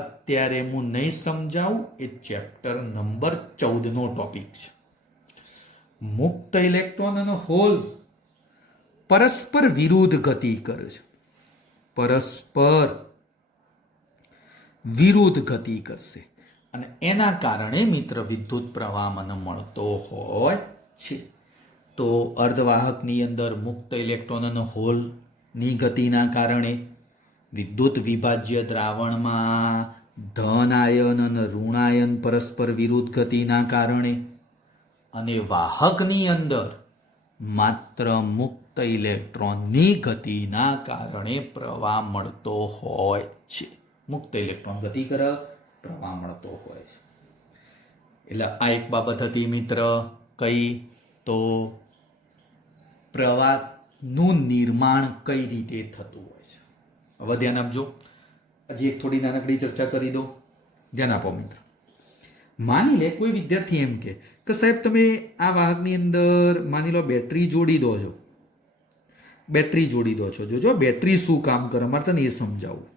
અત્યારે હું નહીં સમજાવું, એ ચેપ્ટર નંબર 14નો ટોપિક છે. મુક્ત ઇલેક્ટ્રોન અને હોલ પરસ્પર વિરુદ્ધ ગતિ કરે છે. પરસ્પર વિરુદ્ધ ગતિ કરશે અને એના કારણે મિત્ર વિદ્યુત પ્રવાહ મને મળતો હોય છે. તો અર્ધવાહકની અંદર મુક્ત ઇલેક્ટ્રોન અને હોલની ગતિના કારણે, વિદ્યુત વિભાજ્ય દ્રાવણમાં ધન આયન અને ઋણાયન પરસ્પર વિરુદ્ધ ગતિના કારણે, અને વાહકની અંદર માત્ર મુક્ત ઇલેક્ટ્રોનની ગતિના કારણે પ્રવાહ મળતો હોય છે. મુક્ત ઇલેક્ટ્રોન ગતિ કરે, પ્રવાહ મળતો હોય છે. એટલે આ એક બાબત હતી મિત્ર. કઈ? તો પ્રવાહનું નિર્માણ કઈ રીતે થતું હોય છે. હવે ધ્યાન આપજો, હજી એક થોડી નાનકડી ચર્ચા કરી દો. ધ્યાન આપો મિત્ર. માની લે કોઈ વિદ્યાર્થી એમ કે સાહેબ તમે આ વાહકની અંદર માની લો બેટરી જોડી દો છો. જોજો બેટરી શું કામ કરે મારે તને એ સમજાવું.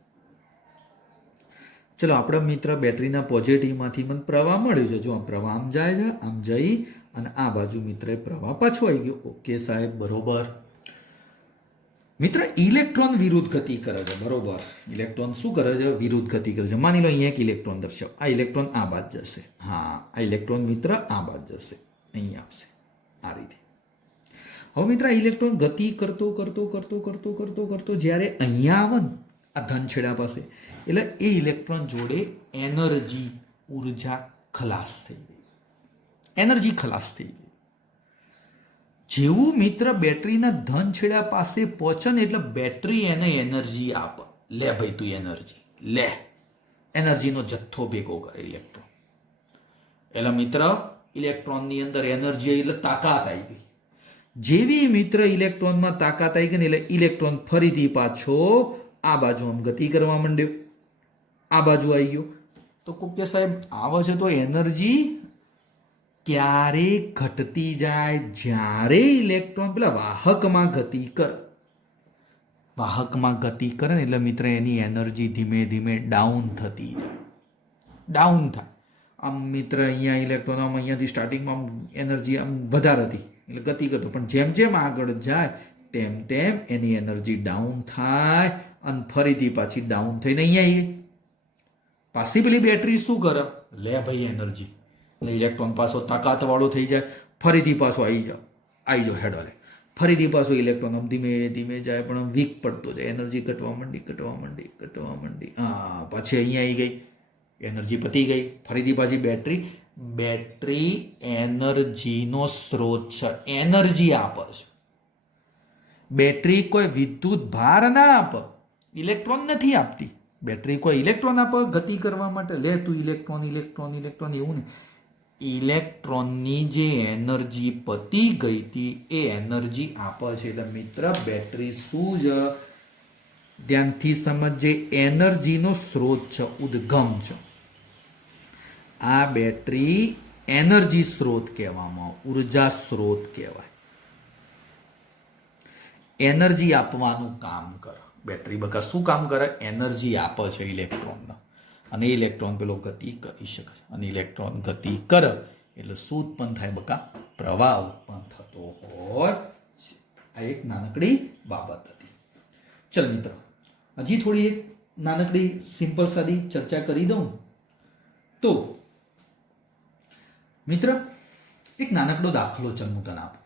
ચલો આપણે મિત્ર બેટરીના પોઝિટિવમાંથી મને પ્રવાહ મળ્યો છે. જો પ્રવાહ આમ જાય છે, આમ જઈ અને આ બાજુ મિત્ર પ્રવાહ પાછો આવી ગયો. ઓકે સાહેબ, બરોબર. મિત્ર ઇલેક્ટ્રોન વિરુદ્ધ ગતિ કરે છે, બરોબર. ઇલેક્ટ્રોન શું કરે છે? વિરુદ્ધ ગતિ કરે છે. માની લો અહીંયા એક ઇલેક્ટ્રોન દર્શાવ. આ ઇલેક્ટ્રોન આ બાદ જશે. હા, આ ઇલેક્ટ્રોન મિત્ર આ બાદ જશે, અહીંયા આવશે આ રીતે. હવે મિત્ર આ ઇલેક્ટ્રોન ગતિ કરતો જ્યારે અહીંયા આવે ને આ ધન છેડા પાસે, એટલે એ ઇલેક્ટ્રોન જોડે એનર્જી, ઉર્જા ખલાસ થઈ ગઈ. જેવું મિત્ર બેટરીના ધન છેડા પાસે પહોંચે ને એટલે બેટરી એને એનર્જી આપે. લે ભાઈ તું એનર્જી લે. એનર્જીનો જથ્થો ભેગો કરે ઇલેક્ટ્રોન. એટલે મિત્ર ઇલેક્ટ્રોનની અંદર એનર્જી એટલે તાકાત આવી ગઈ. જેવી મિત્ર ઇલેક્ટ્રોનમાં તાકાત આવી ગઈ ને એટલે ઇલેક્ટ્રોન ફરીથી પાછો આ બાજુ આમ ગતિ કરવા માંડ્યો, આ બાજુ આવી ગયો. તો કોક કે સાહેબ આવે છે તો એનર્જી ક્યારે ઘટતી જાય? જ્યારે ઇલેક્ટ્રોન પેલા વાહકમાં ગતિ કરે ને એટલે મિત્ર એની એનર્જી ધીમે ધીમે ડાઉન થતી જાય. ડાઉન થાય આમ મિત્ર. અહીંયા ઇલેક્ટ્રોન આમ અહીંયાથી સ્ટાર્ટિંગમાં એનર્જી આમ વધારે હતી એટલે ગતિ કરતો, પણ જેમ જેમ આગળ જાય તેમ તેમ એની એનર્જી ડાઉન થાય અને ફરીથી પાછી ડાઉન થઈને અહીંયા આવી. પાછી પેલી બેટરી શું કરે? લે ભાઈ એનર્જી. એટલે ઇલેક્ટ્રોન પાછો તાકાતવાળો થઈ જાય, ફરીથી પાછો આવી જાઓ હેડો લે. ફરીથી પાછો ઇલેક્ટ્રોન આમ ધીમે ધીમે જાય પણ આમ વીક પડતો જાય. એનર્જી ઘટવા માંડી. હા, પાછી અહીંયા આવી ગઈ, એનર્જી પતી ગઈ. ફરીથી પાછી બેટરી એનર્જીનો સ્ત્રોત છે, એનર્જી આપે છે. બેટરી કોઈ વિદ્યુત ભાર ના આપે, ઇલેક્ટ્રોન નથી આપતી. બેટરી કોઈ ઇલેક્ટ્રોન આપે ગતિ કરવા માટે? લે તું ઇલેક્ટ્રોન ઇલેક્ટ્રોન ઇલેક્ટ્રોન એવું ને. ઇલેક્ટ્રોનની જે એનર્જી પતી ગઈ હતી એ એનર્જી આપે છે. એટલે મિત્ર બેટરી શું છે? ધ્યાનથી સમજજે, એનર્જીનો સ્ત્રોત છે, ઉદ્ગમ છે. આ બેટરી એનર્જી સ્ત્રોત કહેવામાં, ઉર્જા સ્ત્રોત કહેવાય. એનર્જી આપવાનું કામ કરે બેટરી. બકા શું કામ કરે? એનર્જી આપે છે ઇલેક્ટ્રોનને. અને ઇલેક્ટ્રોન પેલો ગતિ કરી શકે છે. અને ઇલેક્ટ્રોન ગતિ કરે એટલે શું ઉત્પન્ન થાય બકા? પ્રવાહ ઉત્પન્ન થતો હોય. આ એક નાનકડી બાબત હતી. ચલ મિત્ર, હજી થોડી એક નાનકડી સિમ્પલ સાદી ચર્ચા કરી દઉં તો મિત્ર એક નાનકડો દાખલો ચલ હું તને આપું,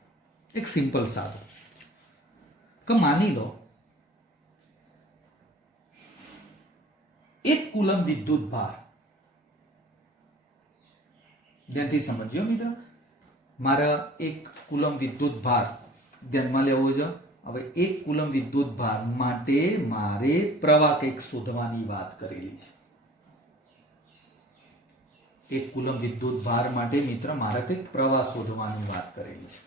એક સિમ્પલ સાદો. કે માની લો 1 કુલમ વિદ્યુત ભાર, ધ્યાનથી સમજજો મિત્ર, મારે 1 કુલમ વિદ્યુત ભાર ધ્યાનમાં લેવો છે. હવે 1 કુલમ વિદ્યુત ભાર માટે મારે પ્રવાહ કંઈક શોધવાની વાત કરેલી છે. 1 કુલમ વિદ્યુત ભાર માટે મિત્ર મારે કંઈક પ્રવાહ શોધવાની વાત કરેલી છે.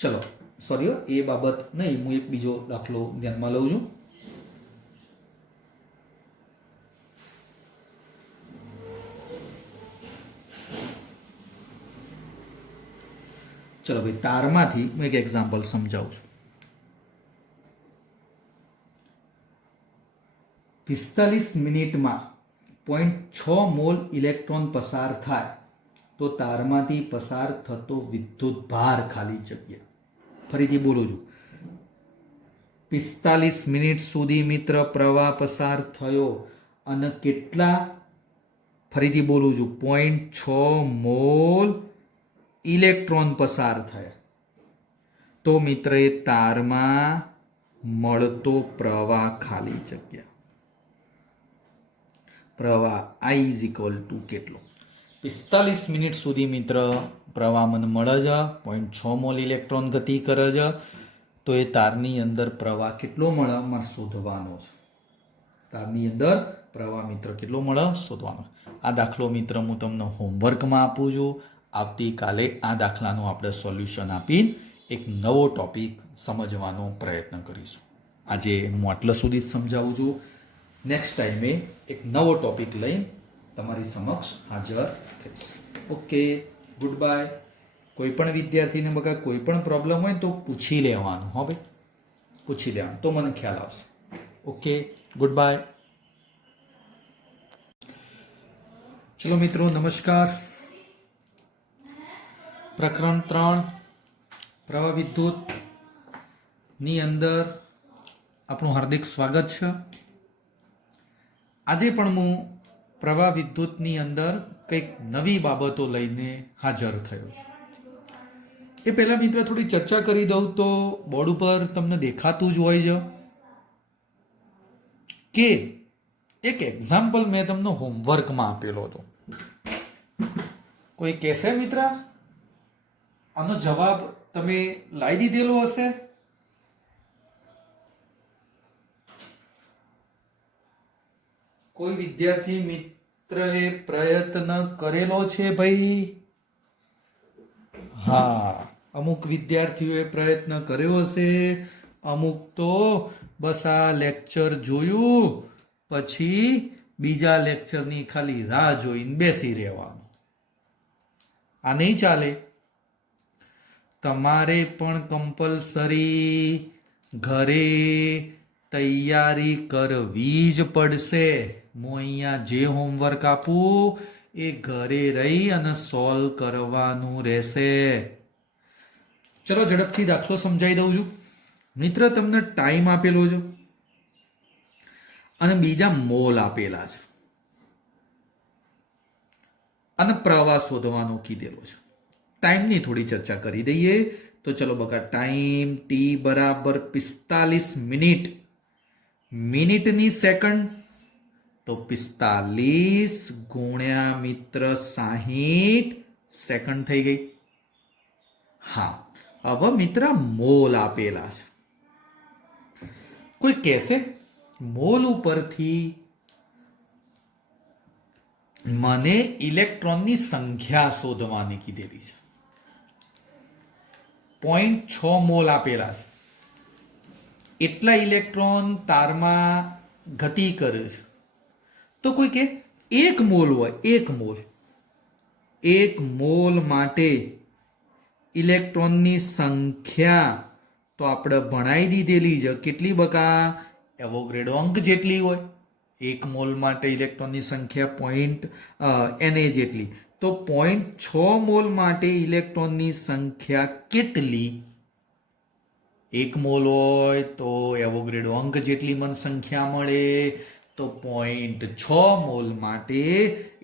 ચલો સોરી, એ બાબત નહીં, હું એક બીજો દાખલો ધ્યાનમાં લઉં છું. ચલો ભાઈ, તારમાંથી હું એક એક્ઝામ્પલ સમજાવું છું. 45 મિનિટમાં 0.6 મોલ ઇલેક્ટ્રોન પસાર થાય તો તારમાંથી પસાર થતો વિદ્યુત ભાર ખાલી જગ્યા. ફરીથી બોલું છું. 45 મિનિટ સુધી મિત્ર પ્રવાહ પસાર થયો અને કેટલા, ફરીથી બોલું છું, 0.6 મોલ ઇલેક્ટ્રોન પસાર થયા તો મિત્ર એ તારમાં મળતો પ્રવાહ ખાલી જગ્યા. પ્રવાહ I ઇઝ ઇક્વલ ટુ કેટલો? 45 મિનિટ સુધી મિત્ર પ્રવાહ મને મળે છે, 0.6 મોલ ઇલેક્ટ્રોન ગતિ કરે છે, તો એ તારની અંદર પ્રવાહ કેટલો મળે મારે શોધવાનો છે. તારની અંદર પ્રવાહ મિત્ર કેટલો મળે શોધવાનો. આ દાખલો મિત્ર હું તમને હોમવર્કમાં આપું છું. આવતીકાલે આ દાખલાનું આપણે સોલ્યુશન આપીને એક નવો ટોપિક સમજવાનો પ્રયત્ન કરીશું. આજે હું આટલા સુધી જ સમજાવું છું. નેક્સ્ટ ટાઈમે એક નવો ટોપિક લઈ તમારી સમક્ષ હાજર થઈશ. Okay, good bye. કોઈ પણ વિદ્યાર્થીને બકા કોઈ પણ પ્રોબ્લેમ હોય તો પૂછી લેવાનું. હો ભાઈ, પૂછી લેવાનું તો મને ખ્યાલ આવશે. Okay, good bye. ચલો મિત્રો, નમસ્કાર. પ્રકરણ 3 પ્રવાહ વિદ્યુત ની અંદર આપણું હાર્દિક સ્વાગત છે. આજે પણ હું પ્રવાહ વિદ્યુતની અંદર કંઈક નવી બાબતો લઈને હાજર થયો છું. એ પહેલા મિત્ર થોડી ચર્ચા કરી દઉં તો બોર્ડ ઉપર તમને દેખાતું જ હોય છે કે એક એક્ઝામ્પલ મેં તમને હોમવર્કમાં આપેલો હતો. કોઈ કહેશે મિત્ર આનો જવાબ તમે લાવી દીધેલો હશે? કોઈ વિદ્યાર્થી મિત્રએ પ્રયત્ન કરેલો છે ભાઈ? હા, અમુક વિદ્યાર્થીઓએ પ્રયત્ન કર્યો હશે, અમુક તો બસ આ લેક્ચર જોયું પછી બીજા લેક્ચરની ખાલી રાહ જોઈને બેસી રહેવાનું. આ નહીં ચાલે. તમારે પણ કમ્પલસરી ઘરે તૈયારી કરવી જ પડશે. હું અહીંયા જે હોમવર્ક આપું એ ઘરે રહી અને સોલ્વ કરવાનું રહેશે. ચલો ઝડપથી દાખલો સમજાવી દઉં છું. મિત્ર તમને ટાઈમ આપેલો છે અને બીજા મોલ આપેલા છે અને પ્રવાહ શોધવાનો કીધેલો છે. ટાઈમની થોડી ચર્ચા કરી દઈએ તો ચલો બકા, ટાઈમ T બરાબર 45 મિનિટ. મિનિટની સેકન્ડ તો 45 ગુણ્યા મિત્ર 60 સેકન્ડ થઈ ગઈ. હા, હવે મિત્ર મોલ આપેલા છે. કોઈ કહેશે મોલ ઉપરથી મને ઇલેક્ટ્રોનની સંખ્યા શોધવાની કીધેલી છે. 0.6 મોલ આપેલા છે. એટલા ઇલેક્ટ્રોન તારમાં ગતિ કરે છે. તો કોઈ કે 1 મોલ હોય, 1 મોલ માટે ઇલેક્ટ્રોનની સંખ્યા તો આપણે ભણાવી દીધેલી છે. કેટલી બકા? એવોગ્રેડો અંક જેટલી હોય. 1 મોલ માટે ઇલેક્ટ્રોનની સંખ્યા Na જેટલી. તો 0.6 મોલ માટે ઇલેક્ટ્રોનની સંખ્યા કેટલી? 1 મોલ હોય તો એવોગ્રેડો અંક જેટલી મને સંખ્યા મળે. તો 0.6 મોલ માટે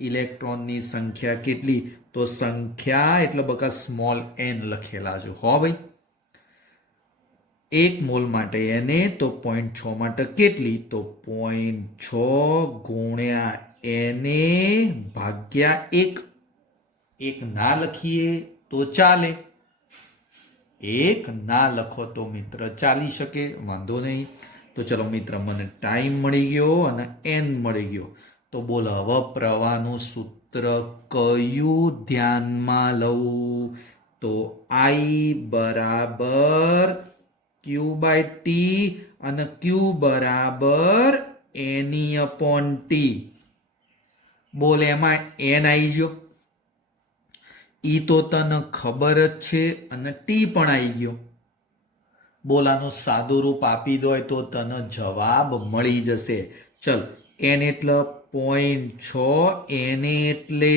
ઇલેક્ટ્રોનની સંખ્યા કેટલી? તો સંખ્યા એટલે બકા સ્મોલ n લખેલા છે. હો ભાઈ, 1 મોલ માટે Na, તો 0.6 માટે કેટલી? તો 0.6 ગુણ્યા Na ભાગ્યા 1. 1 ના લખીએ તો ચાલે, 1 ના લખો તો મિત્ર ચાલી શકે, વાંધો નહીં. તો ચલો મિત્ર, મને ટાઈમ મળી ગયો અને n મળી ગયો. તો બોલ હવે પ્રવાહનું સૂત્ર કયું ધ્યાનમાં લઉં? તો I બરાબર Q/T અને Q બરાબર Ne/T. બોલ એમાં n આવી ગયો, ઈ તો તને ખબર જ છે, અને ટી પણ આવી ગયો. બોલાનું સાદું રૂપ આપી દો તો તને જવાબ મળી જશે. ચલ, n એટલે 0.6, Na એટલે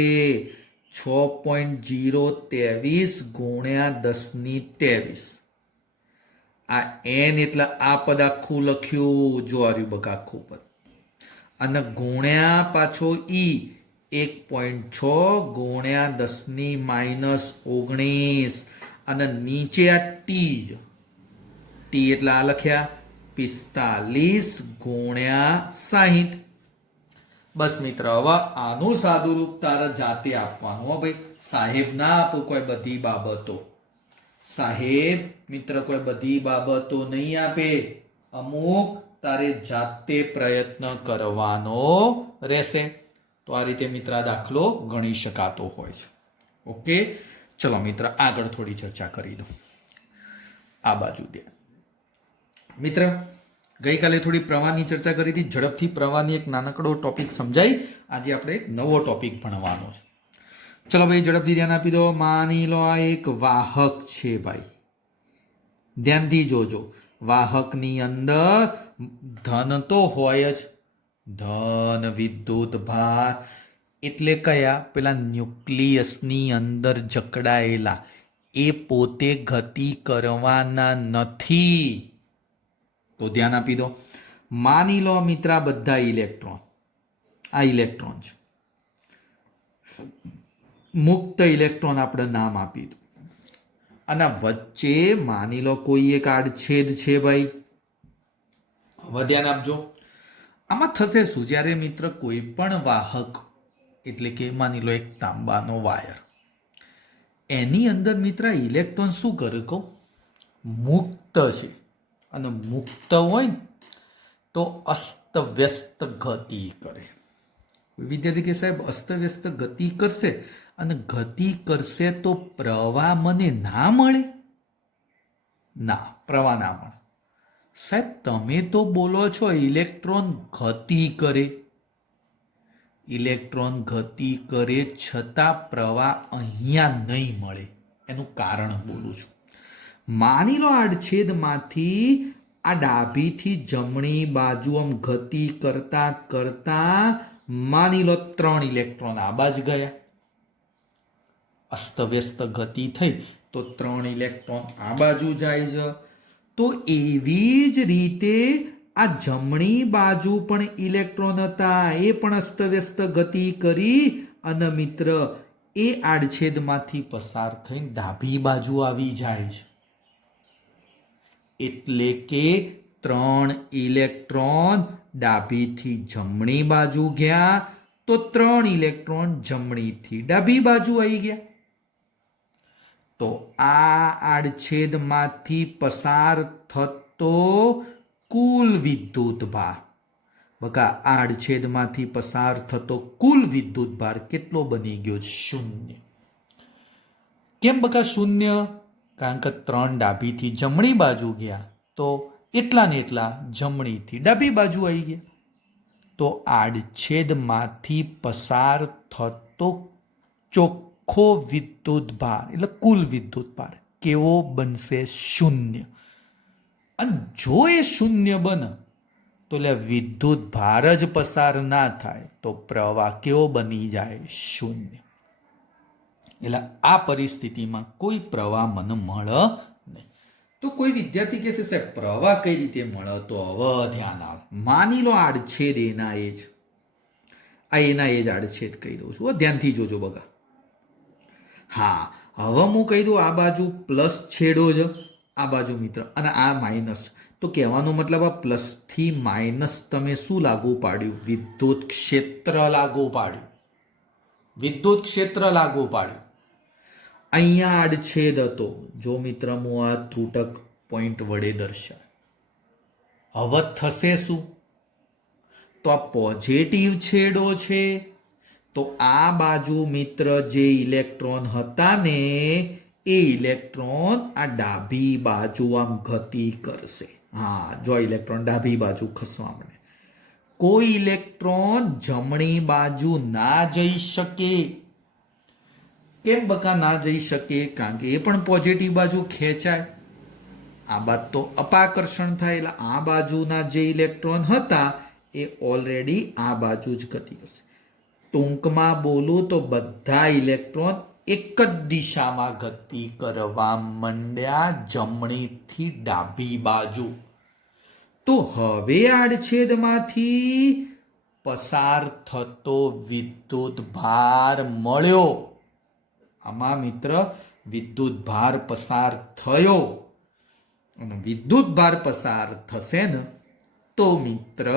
6.023 ગુણ્યા 1023. આ n એટલે આ પદ આખું લખ્યું, જો આવ્યું બકા આખું પદ, અને ગુણ્યા પાછો ઈ 1.6 ગુણ્યા 10-19 અને નીચે આ ટી એટલે આ લખ્યા 45 ગુણ્યા 60. બસ મિત્ર, હવે આનું સાદું રૂપ તારે જાતે આપવાનું. હો ભાઈ, સાહેબ ના આપો કોઈ બધી બાબતો. સાહેબ મિત્ર કોઈ બધી બાબતો નહીં આપે, અમુક તારે જાતે પ્રયત્ન કરવાનો રહેશે. તો આ રીતે મિત્ર આ દાખલો ગણી શકાતો હોય છે. ઓકે, ચલો મિત્ર આગળ થોડી ચર્ચા કરી દો. આ બાજુ દે મિત્ર, ગઈકાલે થોડી પ્રવાહની ચર્ચા કરી હતી. ઝડપથી પ્રવાહની એક નાનકડો ટોપિક સમજાઈ. આજે આપણે એક નવો ટોપિક ભણવાનો છે. ચલો ભાઈ, ઝડપથી ધ્યાન આપી દો. માની લો આ એક વાહક છે ભાઈ, ધ્યાનથી જોજો. વાહકની અંદર ધન તો હોય જ, ધન વિદ્યુત ભાર એટલે કયા? પેલા ન્યુક્લિયસની અંદર જકડાયેલા, એ પોતે ગતિ કરવાના નથી. તો ધ્યાન આપી દો. માની લો મિત્ર આ બધા ઇલેક્ટ્રોન, આ ઇલેક્ટ્રોન છે, મુક્ત ઇલેક્ટ્રોન આપણે નામ આપી દો, અને વચ્ચે માની લો કોઈ એક આડછેદ છે ભાઈ. હવે ધ્યાન આપજો, આમાં થશે શું? જ્યારે મિત્ર કોઈ પણ વાહક એટલે કે માની લો એક તાંબાનો વાયર, એની અંદર મિત્ર ઇલેક્ટ્રોન શું કરે કહું? મુક્ત છે, અને મુક્ત હોય તો અસ્તવ્યસ્ત ગતિ કરે. વિદ્યાર્થી કે સાહેબ અસ્તવ્યસ્ત ગતિ કરશે, અને ગતિ કરશે તો પ્રવાહ મને ના મળે? ના, પ્રવાહ ના મળે. સાહેબ તમે તો બોલો છો ઇલેક્ટ્રોન ગતિ કરે, ઇલેક્ટ્રોન ગતિ કરે છતાં પ્રવાહ અહીંયા નહીં મળે. એનું કારણ બોલું છું. માની લો આડછેદમાંથી આ ડાબીથી જમણી બાજુ આમ ગતિ કરતા કરતા માની લો 3 ઇલેક્ટ્રોન આ બાજુ ગયા. અસ્તવ્યસ્ત ગતિ થઈ તો 3 ઇલેક્ટ્રોન આ બાજુ જાય છે. તો એવી જ રીતે આ જમણી બાજુ પણ ઇલેક્ટ્રોન હતા, એ પણ અસ્તવ્યસ્ત ગતિ કરી અને મિત્ર એ આડછેદમાંથી પસાર થઈને ડાબી બાજુ આવી જાય છે. એટલે કે 3 ઇલેક્ટ્રોન ડાબીથી જમણી બાજુ ગયા, તો 3 ઇલેક્ટ્રોન જમણીથી ડાબી બાજુ આવી ગયા. તો આ આડછેદમાંથી પસાર થતો કુલ વિદ્યુત ભાર, બકા આડછેદમાંથી પસાર થતો કુલ વિદ્યુત ભાર કેટલો બની ગયો? 0. કેમ બકા 0? કારણ કે 3 ડાબીથી જમણી બાજુ ગયા તો એટલા ને એટલા જમણીથી ડાબી બાજુ આવી ગયા. તો આડછેદમાંથી પસાર થતો ચોખ્ખો વિદ્યુત ભાર એટલે કુલ વિદ્યુત ભાર કેવો બનશે? 0. અને જો એ 0 બને તો એટલે વિદ્યુત ભાર જ પસાર ના થાય તો પ્રવાહ કેવો બની જાય? 0. એટલે આ પરિસ્થિતિમાં કોઈ પ્રવાહ મને મળે નહીં. તો કોઈ વિદ્યાર્થી કહેશે સાહેબ પ્રવાહ કઈ રીતે મળે? તો હવે ધ્યાન આપ. માની લો આડછેદ એના એ જ, આ એના એ જ આડછેદ કહી દઉં છું, ધ્યાનથી જોજો બગા. હા, હવે હું કહી દઉં આ બાજુ પ્લસ છેડો છે, આ બાજુ મિત્ર, અને આ માઇનસ. તો કહેવાનો મતલબ આ પ્લસ થી માઇનસ તમે શું લાગુ પાડ્યું? વિદ્યુત ક્ષેત્ર લાગુ પાડ્યું. વિદ્યુત ક્ષેત્ર લાગુ પાડ્યું. અહીંયા આડછેદ હતો. જો મિત્ર હું આ ત્રુટક પોઈન્ટ વડે દર્શાવ. હવે થશે શું? તો આ પોઝિટિવ છેડો છે, તો આ બાજુ મિત્ર જે ઇલેક્ટ્રોન હતા ને એ ઇલેક્ટ્રોન આ ડાબી બાજુ આમ ગતિ કરશે. હા, જો ઇલેક્ટ્રોન ડાબી બાજુ ખસવા માંડે. કોઈ ઇલેક્ટ્રોન જમણી બાજુ ના જઈ શકે. કેમ બકા ના જઈ શકે? કારણ કે એ પણ પોઝિટિવ બાજુ ખેંચાય. આ બાદ તો અપાકર્ષણ થાય એટલે આ બાજુના જે ઇલેક્ટ્રોન હતા એ ઓલરેડી આ બાજુ જ ગતિ કરશે. ટૂંકમાં બોલું તો બધા ઇલેક્ટ્રોન એક જ દિશામાં ગતિ કરવા માંડ્યા, જમણીથી ડાબી બાજુ. તો હવે આડછેદમાંથી પસાર થતો વિદ્યુત ભાર મળ્યો. આમાં મિત્ર વિદ્યુત ભાર પસાર થયો, અને વિદ્યુત ભાર પસાર થશે ને તો મિત્ર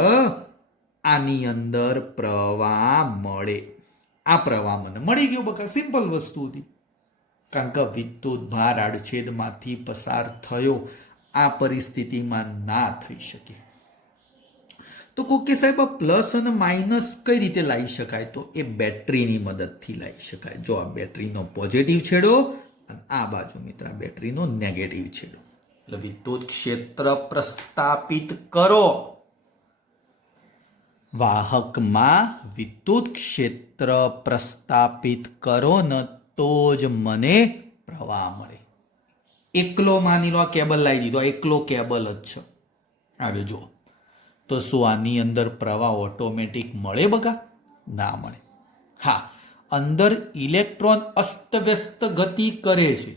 આની અંદર પ્રવાહ મળે. આ પ્રવાહ મને મળી ગયો બકા. સિમ્પલ વસ્તુ હતી. કારણ કે વિદ્યુત ભાર આડછેદમાંથી પસાર થયો, આ પરિસ્થિતિમાં ના થઈ શકે. તો કોકે સાહેબ આ પ્લસ અને માઇનસ કઈ રીતે લાવી શકાય? તો એ બેટરીની મદદથી લાવી શકાય. જો આ બેટરીનો પોઝિટિવ છેડો અને આ બાજુ મિત્ર બેટરીનો નેગેટિવ છેડો. એટલે વિદ્યુત ક્ષેત્ર પ્રસ્થાપિત કરો. વાહકમાં વિદ્યુત ક્ષેત્ર પ્રસ્થાપિત કરો ને તો જ મને પ્રવાહ મળે. એકલો માની લો આ કેબલ લાવી દીધો, એકલો કેબલ જ છે. આગળ જુઓ તો શું આની અંદર પ્રવાહ ઓટોમેટિક મળે બકા? ના મળે. હા, અંદર ઇલેક્ટ્રોન અસ્તવ્યસ્ત ગતિ કરે છે.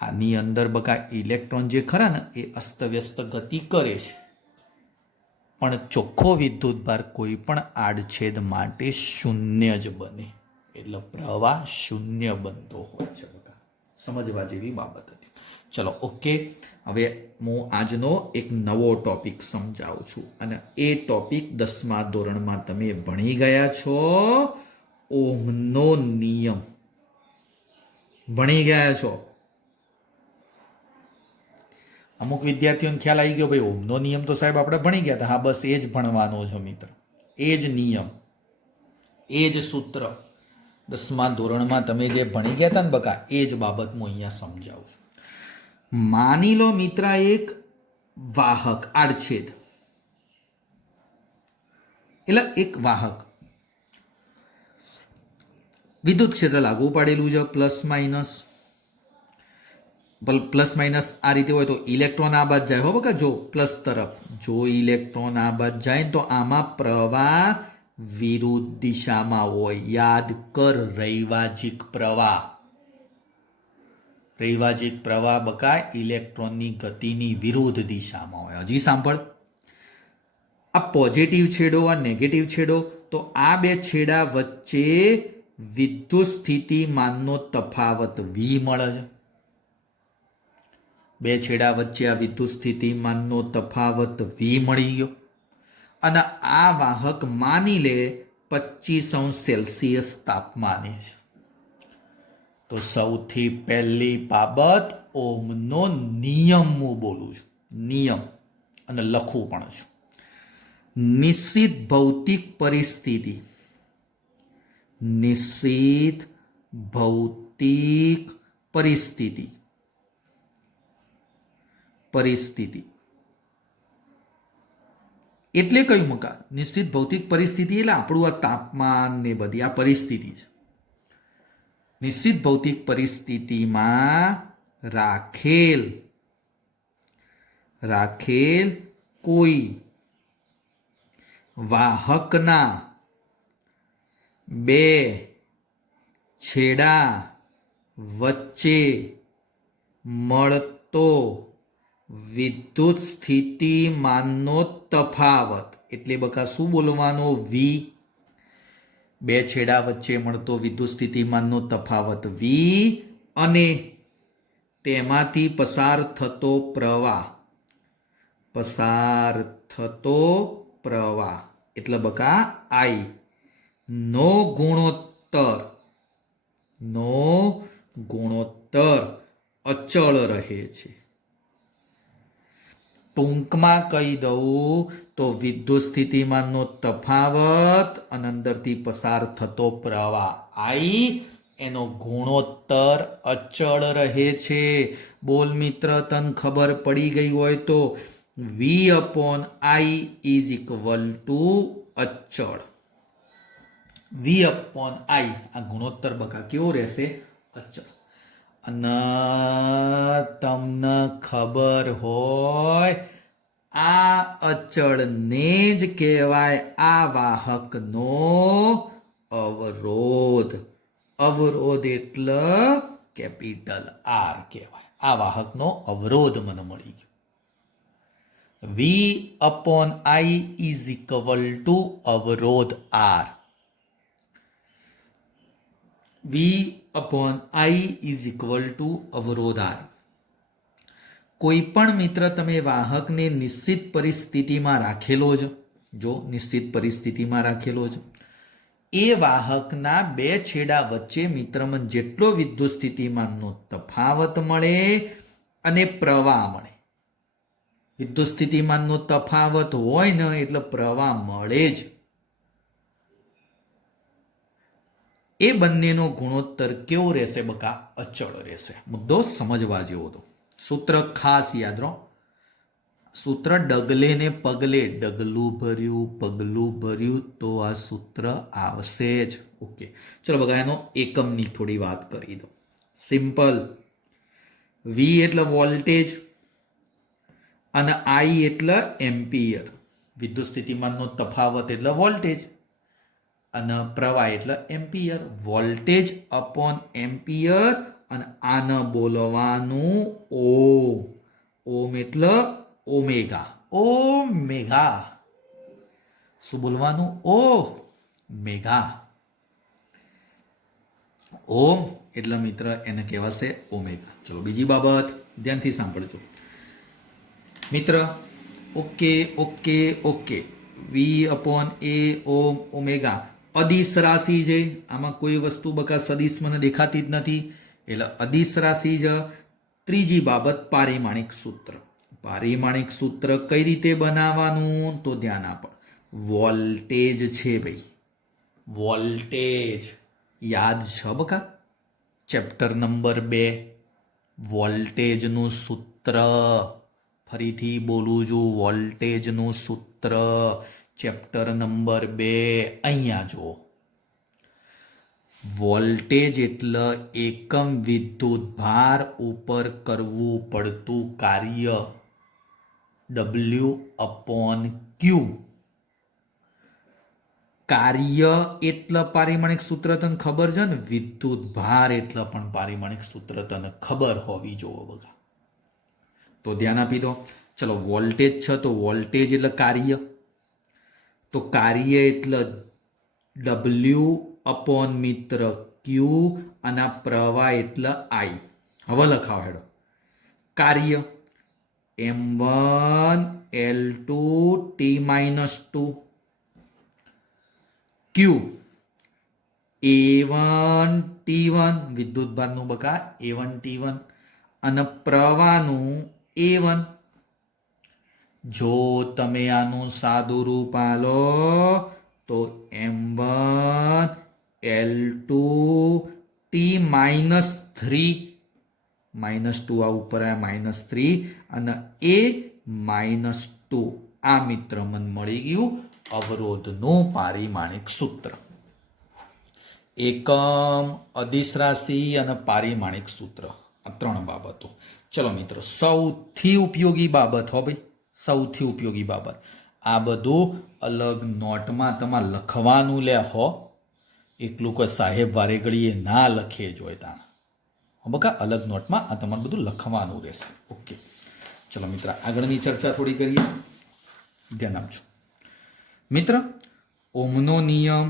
આની અંદર બકા ઇલેક્ટ્રોન જે ખરા ને એ અસ્તવ્યસ્ત ગતિ કરે છે, પણ ચોખ્ખો વિદ્યુત ભાર કોઈ પણ આડછેદ માટે 0 જ બને. એટલે પ્રવાહ 0 બનતો હોય છે બકા. સમજવા જેવી બાબત હતી. ચલો ઓકે. હવે હું આજનો એક નવો ટોપિક સમજાવું છું, અને એ ટોપિક 10મા ધોરણમાં તમે ભણી ગયા છો. ઓહમનો નિયમ ભણી ગયા છો. અમુક વિદ્યાર્થીઓને ખ્યાલ આવી ગયો ભાઈ ઓહમનો નિયમ તો સાહેબ આપણે ભણી ગયા હતા. હા, બસ એ જ ભણવાનો છે મિત્ર. એ જ નિયમ, એ જ સૂત્ર 10મા ધોરણમાં તમે જે ભણી ગયા હતા ને બકા, એ જ બાબત હું અહીંયા સમજાવું છું. માની લો મિત્ર એક વાહક આડછેદ, એટલે એક વાહક વિદ્યુત ક્ષેત્ર લાગુ પાડેલું છે, પ્લસ માઇનસ. પ્લસ માઇનસ આ રીતે હોય તો ઇલેક્ટ્રોન આ બાદ જાય. હો બકા, જો પ્લસ તરફ જો ઇલેક્ટ્રોન આ બાદ જાય તો આમાં પ્રવાહ વિરુદ્ધ દિશામાં હોય. યાદ કર, રૈવાજિક પ્રવાહ. રૈવાજિક પ્રવાહ બકા ઇલેક્ટ્રોનની ગતિની વિરુદ્ધ દિશામાં હોય. હજી સાંભળ, આ પોઝિટિવ છેડો, આ નેગેટિવ છેડો, તો આ બે છેડા વચ્ચે વિદ્યુત સ્થિતિમાનનો તફાવત V મળે છે. બે છેડા વચ્ચે આ વિદ્યુત સ્થિતિમાનનો તફાવત V મળી ગયો. અને આ વાહક માની લે 25 અંશ સેલ્સિયસ તાપમાને છે. તો સૌથી પહેલી બાબત ઓમનો નિયમ હું બોલું છું, નિયમ, અને લખું પણ છું. નિશ્ચિત ભૌતિક પરિસ્થિતિ, નિશ્ચિત ભૌતિક પરિસ્થિતિ, પરિસ્થિતિ એટલે કયું મકા? નિશ્ચિત ભૌતિક પરિસ્થિતિ એટલે આપણું આ તાપમાન ને બધી આ પરિસ્થિતિ છે. નિશ્ચિત ભૌતિક પરિસ્થિતિમાં રાખેલ કોઈ વાહકના બે છેડા વચ્ચે મળતો વિદ્યુત સ્થિતિમાનનો તફાવત એટલે બકા શું બોલવાનો? વી. બે છેડા વચ્ચે મળતો વિદ્યુત સ્થિતિમાનનો તફાવત વી અને તેમાંથી પસાર થતો પ્રવાહ એટલે બકા આઈ નો ગુણોત્તર અચળ રહે છે. ટૂંકમાં કહી દઉં તો વિદ્યુત સ્થિતિમાનનો તફાવત અને અંદરથી પસાર થતો પ્રવાહ આઈ એનો ગુણોત્તર અચળ રહે છે. બોલ મિત્ર, તને ખબર પડી ગઈ હોય તો V/I ઇઝ ઇક્વલ ટુ અચળ. V/I આ ગુણોત્તર બકા કેવો રહેશે? અચળ. અને તમને ખબર હોય આ અચળને જ કહેવાય આ વાહકનો અવરોધ. અવરોધ એટલે કેપિટલ આર કહેવાય. આ વાહકનો અવરોધ મને મળી ગયો. V/I ઇઝ ઇક્વલ ટુ અવરોધ R. V/I is equal to અવરોધ આર. કોઈ પણ મિત્ર તમે વાહકને નિશ્ચિત પરિસ્થિતિમાં રાખેલો છે, જો નિશ્ચિત પરિસ્થિતિમાં રાખેલો છે, એ વાહકના બે છેડા વચ્ચે મિત્રમાં જેટલો વિદ્યુત સ્થિતિમાનનો તફાવત મળે અને પ્રવાહ મળે. વિદ્યુત સ્થિતિમાનનો તફાવત હોય ને એટલે પ્રવાહ મળે જ. એ બંનેનો ગુણોત્તર કેવો રહેશે બકા? અચળ રહેશે. મુદ્દો સમજવા જેવો હતો. સૂત્ર ખાસ યાદ રહો. સૂત્ર ડગલે ને પગલે, ડગલું ભર્યું પગલું ભર્યું તો આ સૂત્ર આવશે જ. ઓકે, ચલો બગા એનો એકમની થોડી વાત કરી દો. સિમ્પલ. વી એટલે વોલ્ટેજ અને આઈ એટલે એમ્પિયર. વિદ્યુત સ્થિતિમાનનો તફાવત એટલે વોલ્ટેજ અને પ્રવાહ એટલે એમ્પિયર. વોલ્ટેજ અપોન એમ્પિયર અને આને બોલવાનું ઓમ. ઓમ એટલે ઓમેગા. ઓમેગા. શું બોલવાનું? ઓમેગા. ઓમ એટલે મિત્ર એને કહેવાશે ઓમેગા. ચલો બીજી બાબત ધ્યાનથી સાંભળજો મિત્ર. ઓકે. V/A ઓમ ઓમેગા અદિશ રાશિ છે. આમાં કોઈ વસ્તુ બકા સદિશ મને દેખાતી જ નથી એટલે અદિશ રાશિ છે. ત્રીજી બાબત પારિમાણિક સૂત્ર. પારિમાણિક સૂત્ર કઈ રીતે બનાવવાનું તો ધ્યાન આપો. વોલ્ટેજ છે ભાઈ, વોલ્ટેજ યાદ છે બકા? ચેપ્ટર નંબર 2 વોલ્ટેજનું સૂત્ર. ફરીથી બોલું છું, વોલ્ટેજનું સૂત્ર ચેપ્ટર નંબર 2 અહીંયા જુઓ. વોલ્ટેજ એટલે એકમ વિદ્યુત ભાર ઉપર કરવું પડતું કાર્ય W/Q. કાર્ય એટલે પારિમાણિક સૂત્ર તને ખબર છે ને? વિદ્યુત ભાર એટલે પણ પારિમાણિક સૂત્ર તને ખબર હોવી જોઈએ બધા. તો ધ્યાન આપી દો. ચલો વોલ્ટેજ છે તો વોલ્ટેજ એટલે કાર્ય, તો કાર્ય એટલે W/ મિત્ર Q અને પ્રવાહ એટલે I. હવે લખાવો હેડો. કાર્ય M1 L2 T-2 Q A1 T T1 વિદ્યુત ભારનું બકા A1 T1 અને પ્રવાહનું A1. જો તમે આનું સાદું રૂપ આલો તો M1 L2 T-3 -2 આ ઉપર આવ્યા -3 અને A-2. આ મિત્ર મને મળી ગયું અવરોધનું પારિમાણિક સૂત્ર. એકમ, અદિશ રાશિ અને પારિમાણિક સૂત્ર, આ 3 બાબતો. ચલો મિત્રો, સૌથી ઉપયોગી બાબત હો ભાઈ, સૌથી ઉપયોગી બાબત. આ બધું અલગ નોટમાં તમારે લખવાનું લે હો, એકલું કોઈ સાહેબ વારે ઘડીએ ના લખે જોય ત્યાં બકા, અલગ નોટમાં આ તમારે બધું લખવાનું રહેશે. ઓકે, ચલો મિત્ર, આગળની ચર્ચા થોડી કરીએ, ધ્યાન આપજો. મિત્ર, ઓમનો નિયમ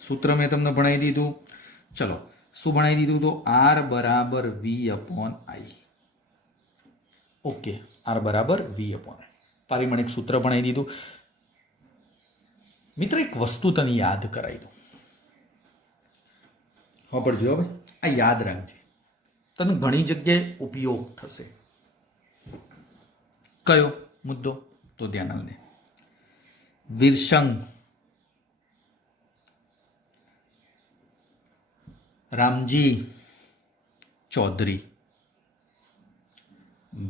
સૂત્ર મેં તમને ભણાવી દીધું. ચલો, શું ભણાવી દીધું? તો R બરાબર V/I. ઓકે, R બરાબર V/I. પારિમાણિક સૂત્ર ભણાવી દીધું. મિત્ર, એક વસ્તુ તને યાદ કરાવી દઉં. હા પડજો હવે, આ યાદ રાખજે, તને ઘણી જગ્યાએ ઉપયોગ થશે. કયો મુદ્દો? તો ધ્યાન આપજે. વિરસંગ રામજી ચૌધરી,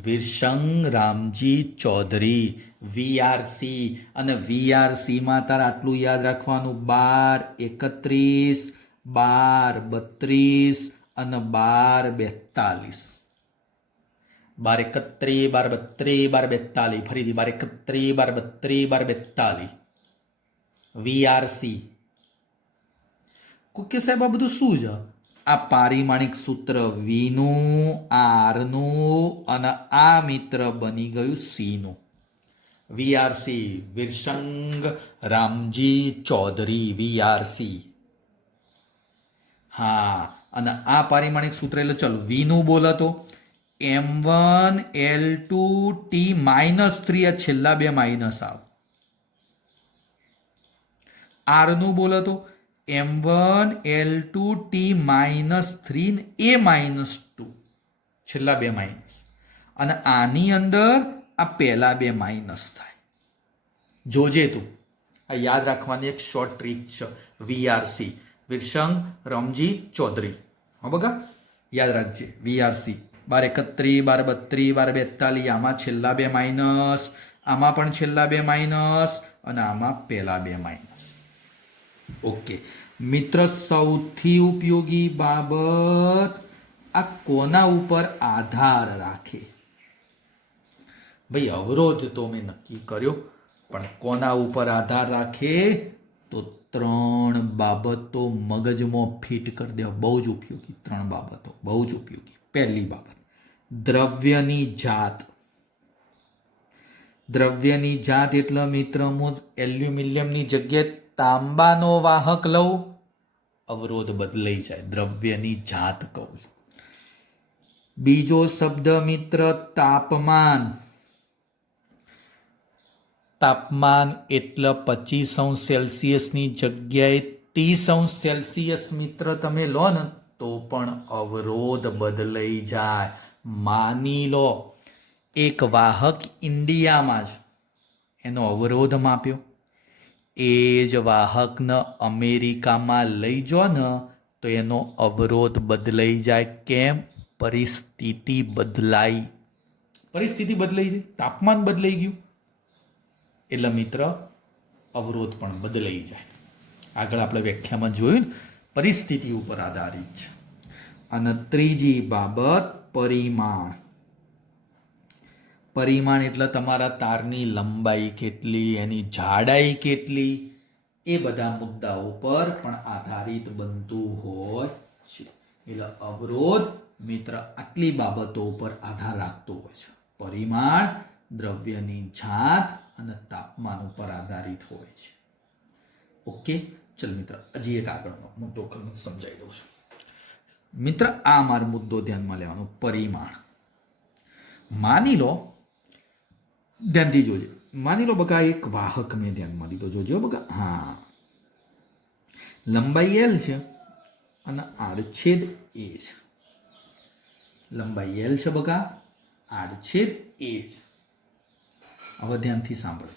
વિરસંગ રામજી ચૌધરી, VRC. અને VRC માં તારે આટલું યાદ રાખવાનું, 12 31 12 32 અને 12 42. 12 31 12 32 12 42. ફરીથી 12 31 12 32 12 42. VRC. કે સાહેબ આ બધું શું છે? આ પારિમાણિક સૂત્ર વીનું, આરનું અને આ મિત્ર બની ગયું સીનું. VRC, વિરસંગ Ramji Chaudhary, VRC. હા, અને આ પારિમાણિક સૂત્ર એટલે ચલો વીનું બોલો તો M1 L2 T-3, આ છેલ્લા બે માઇનસ આવ. આરનું બોલો તો M1 L2 T-3 A-2, છેલ્લા બે માઇનસ. અને આની અંદર આ પહેલા બે માઇનસ થાય. જોજે તું, આ યાદ રાખવાની એક શોર્ટ ટ્રીક છે. VRC, વિરસંગ રામજી ચૌધરી. હા બગા, યાદ રાખજે. VRC 12 31 12 32 12 42. આમાં છેલ્લા બે માઇનસ, આમાં પણ છેલ્લા બે માઇનસ અને આમાં પહેલા બે માઇનસ. ઓકે મિત્ર, સૌથી ઉપયોગી બાબત આ કોના ઉપર આધાર રાખે? ભાઈ અવરોધ તો મેં નક્કી કર્યો, પણ કોના ઉપર આધાર રાખે? તો 3 બાબતો મગજમાં ફિટ કરી દેવા. બહુ જ ઉપયોગી 3 બાબતો, બહુ જ ઉપયોગી. પહેલી બાબત, દ્રવ્યની જાત. દ્રવ્યની જાત એટલે મિત્ર, હું એલ્યુમિનિયમની જગ્યાએ તાંબાનો વાહક લઉં, અવરોધ બદલાઈ જાય. દ્રવ્યની જાત કહું. બીજો શબ્દ મિત્ર, તાપમાન. તાપમાન એટલે 25°C ની જગ્યાએ 30°C મિત્ર તમે લો ને તો પણ અવરોધ બદલાઈ જાય. માની લો એક વાહક ઇન્ડિયામાં જ એનો અવરોધ માપ્યો, એ જ વાહકને અમેરિકામાં લઈ જાઓ ને તો એનો અવરોધ બદલાઈ જાય. કેમ? પરિસ્થિતિ બદલાઈ. પરિસ્થિતિ બદલાઈ જાય, તાપમાન બદલાઈ ગયું એટલે મિત્ર અવરોધ પણ બદલાઈ જાય. આગળ આપણે વ્યાખ્યામાં જોયું ને, પરિસ્થિતિ ઉપર આધારિત છે. અને ત્રીજી બાબત, પરિમાણ. પરિમાણ એટલે તમારા તારની લંબાઈ કેટલી, એની જાડાઈ કેટલી, એ બધા મુદ્દાઓ પર પણ આધારિત બનતું હોય છે. એટલે અવરોધ મિત્ર આટલી બાબતો ઉપર આધાર રાખતો હોય છે. પરિમાણ, દ્રવ્યની જાત અને તાપમાન ઉપર આધારિત હોય છે. ઓકે, ચલ મિત્ર, હજી એક આગળનો મુદ્દો સમજાવી દઉં છું. મિત્ર, આ મારો મુદ્દો ધ્યાનમાં લેવાનો, પરિમાણ. માની લો, ધ્યાનથી જોજે, માની લો બકા એક વાહક મેં ધ્યાનમાં લીધો. જોજો બકા, હા, લંબાઈ L છે અને આડછેદ એ છે. લંબાઈ એલ છે બકા, આડછેદ એ છે. હવે ધ્યાનથી સાંભળો.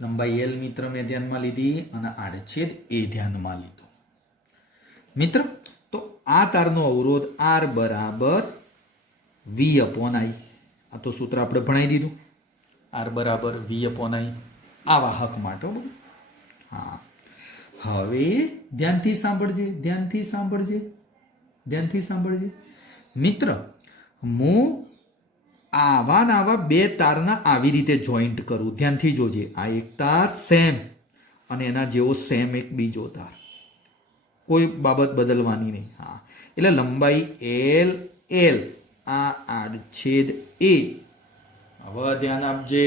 લંબાઈ એલ મિત્ર મેં ધ્યાનમાં લીધી અને આડછેદ એ ધ્યાનમાં લીધો. મિત્ર તો આ તારનો અવરોધ આર બરાબર વી અપોન આઈ. આ તો સૂત્ર આપણે ભણાવી દીધું. આર બરાબર વી અપોન આઈ આ વાહક માટે. હા, હવે ધ્યાનથી સાંભળજે, ધ્યાનથી સાંભળજે, ધ્યાનથી સાંભળજે. મિત્ર હું આવા ને આવા બે તારના આવી રીતે જોઈન્ટ કરું. ધ્યાનથી જોજે. આ એક તાર સેમ અને એના જેવો સેમ એક બીજો તાર. કોઈ બાબત બદલવાની નહીં. હા, એટલે લંબાઈ એલ એલ, આ આડછેદ એ. હવે ધ્યાન આપજે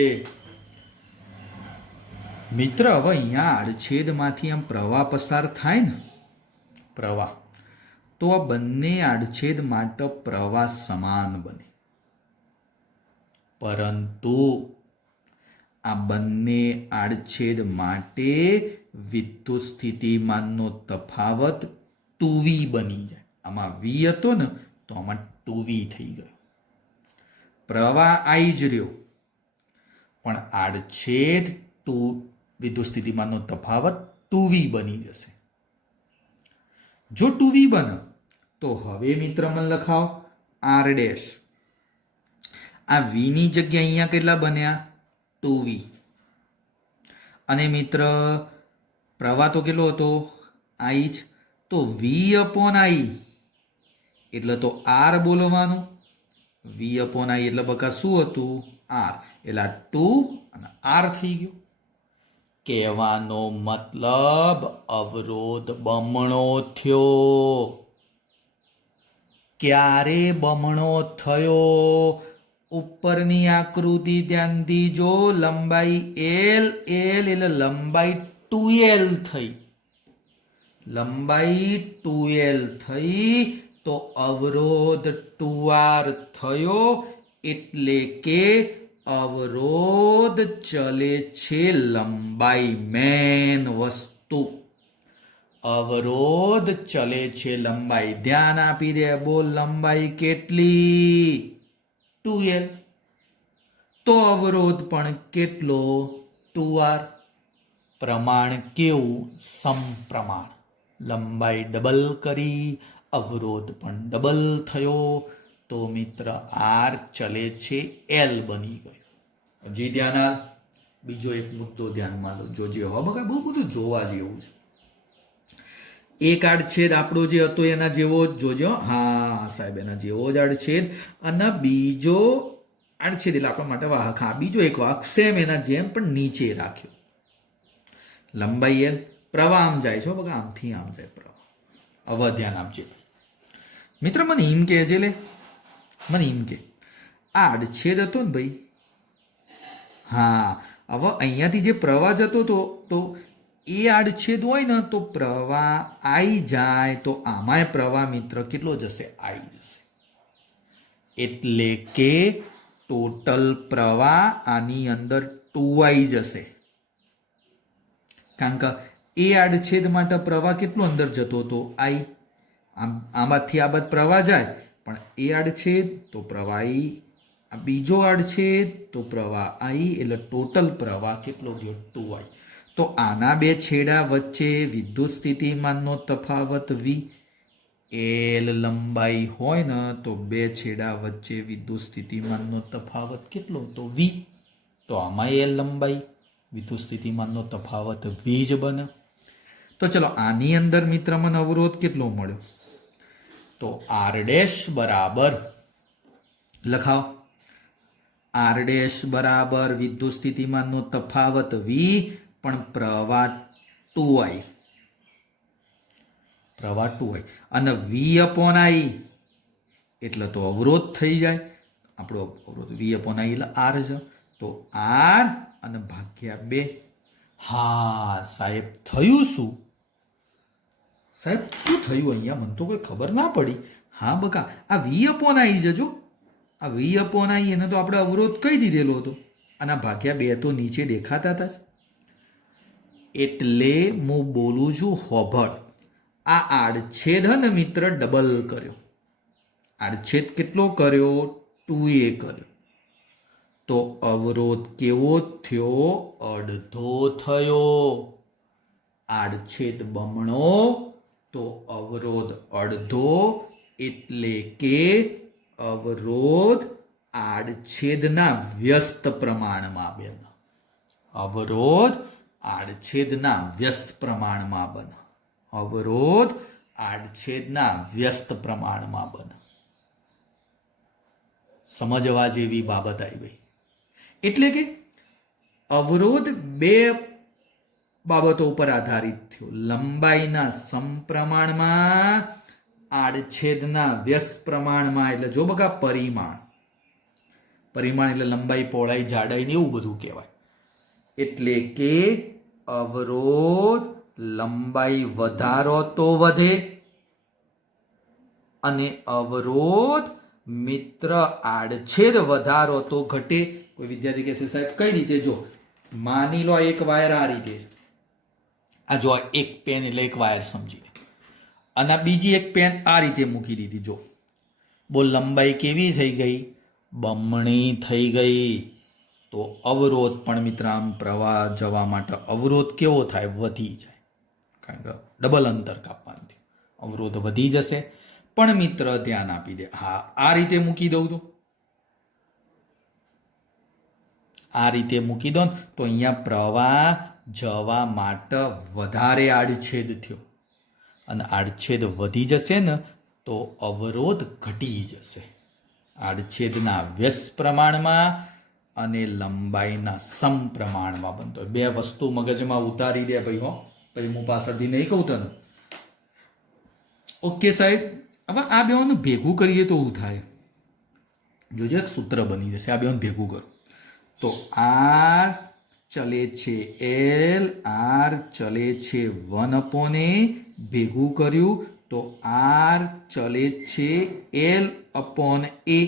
મિત્ર. હવે અહીંયા આડછેદમાંથી આમ પ્રવાહ પસાર થાય ને, પ્રવાહ, તો આ બંને આડછેદ માટે પ્રવાહ સમાન બને. પરંતુ આ બંને આડછેદ માટે વિદ્યુત સ્થિતિમાનનો તફાવત 2v બની જાય. આમાં v હતો ને તો આમાં 2v થઈ ગયો. પ્રવાહ આવી જ રહ્યો પણ આડછેદ વિદ્યુત સ્થિતિમાનનો તફાવત 2v બની જશે. જો 2v બને તો હવે મિત્ર મને લખાવો r ડેશ. આ v ની જગ્યાએ અહીંયા કેટલા બન્યા? 2v. અને મિત્ર પ્રવાહ તો કેટલો હતો? i જ. તો v અપોન i એટલે તો r બોલવાનું. v અપોન i એટલે બકા શું હતું? r. એટલે આ 2 અને r થઈ ગયો. કહેવાનો મતલબ અવરોધ બમણો થયો. ક્યારે બમણો થયો? ઉપરની આકૃતિ ધ્યાનથી જો. લંબાઈ એલ એલ એટલે લંબાઈ 2l થઈ. લંબાઈ 2l થઈ તો અવરોધ 2r થયો. એટલે કે અવરોધ ચલે છે લંબાઈ. મેન વસ્તુ અવરોધ ચલે છે લંબાઈ. ધ્યાન આપી દે. બોલ લંબાઈ કેટલી? 2l. તો અવરોધ પણ કેટલો? 2r. પ્રમાણ કેવું? સમપ્રમાણ. લંબાઈ ડબલ કરી, અવરોધ પણ ડબલ થયો. તો મિત્ર r ચલે છે l બની ગયો. હજી ધ્યાન આપ. બીજો એક મુદ્દો ધ્યાનમાં લો. જોજે હો બકા, બહુ બધું જોવા જેવું છે. એક આડછેદ આપણો જે હતો એના જેવો જ જોજો. હા સાહેબ, એના જેવો જ આડછેદ. અને બીજો આડછેદ એટલે આપણા માટે વાહક. હા, બીજો એક વાહક સેમ એના જેમ પણ નીચે રાખ્યો. લંબાઈ એલ. પ્રવાહ આમ જાય છે બકા, આમથી આમ જાય પ્રવાહ. હવે ધ્યાન આપજે મિત્ર. મને એમ કહેજે લે, મને એમ કે આ આડછેદ હતો ને ભાઈ. હા, હવે અહીંયાથી જે પ્રવાહ જતો હતો તો એ આડછેદ હોય ને તો પ્રવાહ આવી જાય તો આમાંય પ્રવાહ મિત્ર કેટલો જશે? આવી જશે. એટલે કે ટોટલ પ્રવાહ આની અંદર 2i જશે. કારણ કે એ આડછેદ માટે પ્રવાહ કેટલો અંદર જતો હતો? i. આમાંથી આ બાદ પ્રવાહ જાય પણ એ આડછેદ તો પ્રવાહ i. આ બીજો આડછેદ તો પ્રવાહ i. એટલે ટોટલ પ્રવાહ કેટલો ગયો? 2i. તો આના બે છેડા વચ્ચે વિદ્યુત સ્થિતિમાનનો તફાવત v. એલ લંબાઈ હોય ને તો બે છેડા વચ્ચે વિદ્યુત સ્થિતિમાનનો તફાવત કેટલો? તો v. તો આમાં એલ લંબાઈ, વિદ્યુત સ્થિતિમાનનો તફાવત v જ બને. તો ચલો આની અંદર મિત્ર મને અવરોધ કેટલો મળ્યો? તો r ડેશ બરાબર લખાવ. r ડેશ બરાબર વિદ્યુત સ્થિતિમાનનો તફાવત v પણ પ્રવાહ 2i. પ્રવાહ 2i અને v અપોન i એટલે તો અવરોધ થઈ જાય. આપણો અવરોધ v અપોન i એટલે r છે. તો r અને ભાગ્યા 2. હા સાહેબ, થયું શું? સાહેબ શું થયું અહીંયા? મને તો કોઈ ખબર ના પડી. હા બકા, આ v અપોન i જજો. આ v અપોન i એને તો આપણે અવરોધ કહી દીધેલો હતો અને ભાગ્યા 2 તો નીચે દેખાતા હતા જ. એટલે હું બોલું છું હોભળ. આ આડછેદ હે ને મિત્ર ડબલ કર્યો. આડછેદ કેટલો કર્યો? 2a કર્યો. તો અવરોધ કેવો થયો? અડધો થયો. આડછેદ બમણો તો અવરોધ અડધો, એટલે કે અવરોધ આડછેદના વ્યસ્ત પ્રમાણમાં બને. અવરોધ આડછેદના વ્યસ્ત પ્રમાણમાં બને. અવરોધ આડછેદના વ્યસ્ત પ્રમાણમાં બને. સમજવા જેવી બાબત આવી ગઈ. એટલે કે અવરોધ બે બાબતો ઉપર આધારિત થયો. લંબાઈના સમપ્રમાણમાં, આડછેદના વ્યસ્ત પ્રમાણમાં. એટલે જો બકા પરિમાણ, પરિમાણ એટલે લંબાઈ, પહોળાઈ, જાડાઈ ને એવું બધું કહેવાય. એટલે કે અવરોધ લંબાઈ વધારો તો વધે અને અવરોધ મિત્ર આડછેદ વધારો તો ઘટે. કોઈ વિદ્યાર્થી કહેશે સાહેબ કઈ રીતે? જો માની લો એક વાયર આ રીતે, આ જો એક પેન એટલે એક વાયર સમજી લે, અને બીજી એક પેન આ રીતે મૂકી દીધી. જો બોલ લંબાઈ કેવી થઈ ગઈ? બમણી થઈ ગઈ. તો અવરોધ પણ મિત્ર આમ પ્રવાહ જવા માટે અવરોધ કેવો થાય? વધી જાય. કારણ કે ડબલ અંતર કાપવાનું અવરોધ વધી જશે. પણ મિત્ર ધ્યાન આપી દે, હા આ રીતે મૂકી દઉં આ રીતે મૂકી દો તો અહીંયા પ્રવાહ જવા માટે વધારે આડછેદ થયો, અને આડછેદ વધી જશે ને તો અવરોધ ઘટી જશે. આડછેદના વ્યસ્ત પ્રમાણમાં અને લંબાઈના સમપ્રમાણમાં બનતો. બે વસ્તુ મગજમાં ઉતારી દે ભાઈ હો, પછી હું પાછળથી નહીં કહું તને. ઓકે સાહેબ, હવે આ બેઓને ભેગું કરીએ તો શું થાય? જોજે એક સૂત્ર બની જશે. આ બેઓને ભેગું કરો તો આર ચલે છે એલ, આર ચલે છે 1/a, ભેગું કર્યું તો આર ચલે છે L/a.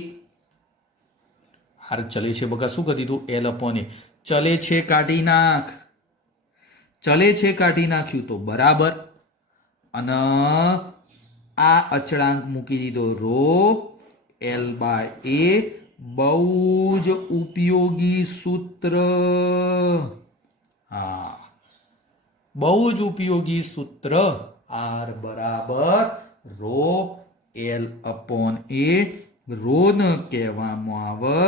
આર ચલે છે બગા શું કરી દીધું? L/a. ચલે છે કાઢી નાખ, ચલે છે કાઢી નાખ્યું તો બરાબર. અને આ અચળાંક મૂકી દીધો રો, L/a. બહુ જ ઉપયોગી સૂત્ર. હા, બહુ જ ઉપયોગી સૂત્ર. આર બરાબર રો L/a. રોને કહેવામાં આવે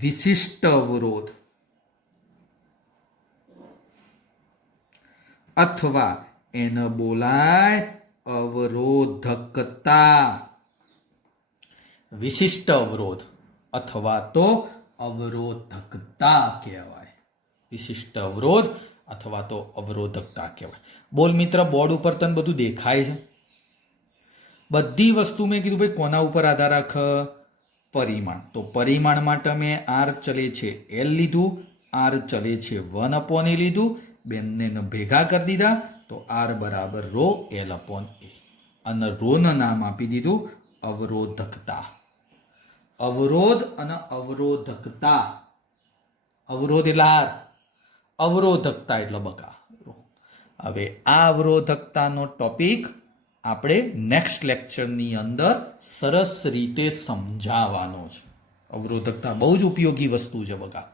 વિશિષ્ટ અવરોધ, અથવા એને બોલાય અવરોધકતા. વિશિષ્ટ અવરોધ અથવા તો અવરોધકતા કહેવાય. વિશિષ્ટ અવરોધ અથવા તો અવરોધકતા કહેવાય. બોલ મિત્ર, બોર્ડ ઉપર તને બધું દેખાય છે? બધી વસ્તુ મેં કીધું ભાઈ કોના ઉપર આધાર રાખ? પરિમાણ. તો પરિમાણ માટે મેં આર ચલે છે એલ લીધું, આર ચલે છે 1/a લીધું, બંને ભેગા કરી દીધા તો આર બરાબર રો L/a. અને રોનું નામ આપી દીધું અવરોધકતા. અવરોધ અને અવરોધકતા. અવરોધ એટલે આર, અવરોધકતા એટલે બકા. હવે આ અવરોધકતાનો ટોપિક આપણે નેક્સ્ટ લેક્ચરની અંદર સરસ રીતે સમજાવવાનો છે. અવરોધકતા બહુ જ ઉપયોગી વસ્તુ છે બકા.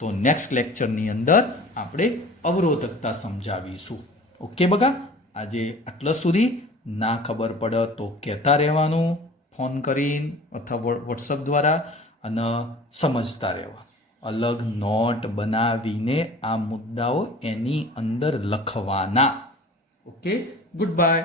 તો નેક્સ્ટ લેક્ચરની અંદર આપણે અવરોધકતા સમજાવીશું. ઓકે બકા, આજે આટલા સુધી. ના ખબર પડે તો કહેતા રહેવાનું ફોન કરીને અથવા વોટ્સઅપ દ્વારા, અને સમજતા રહેવાનું. અલગ નોટ બનાવીને આ મુદ્દાઓ એની અંદર લખવાના. Okay, good bye.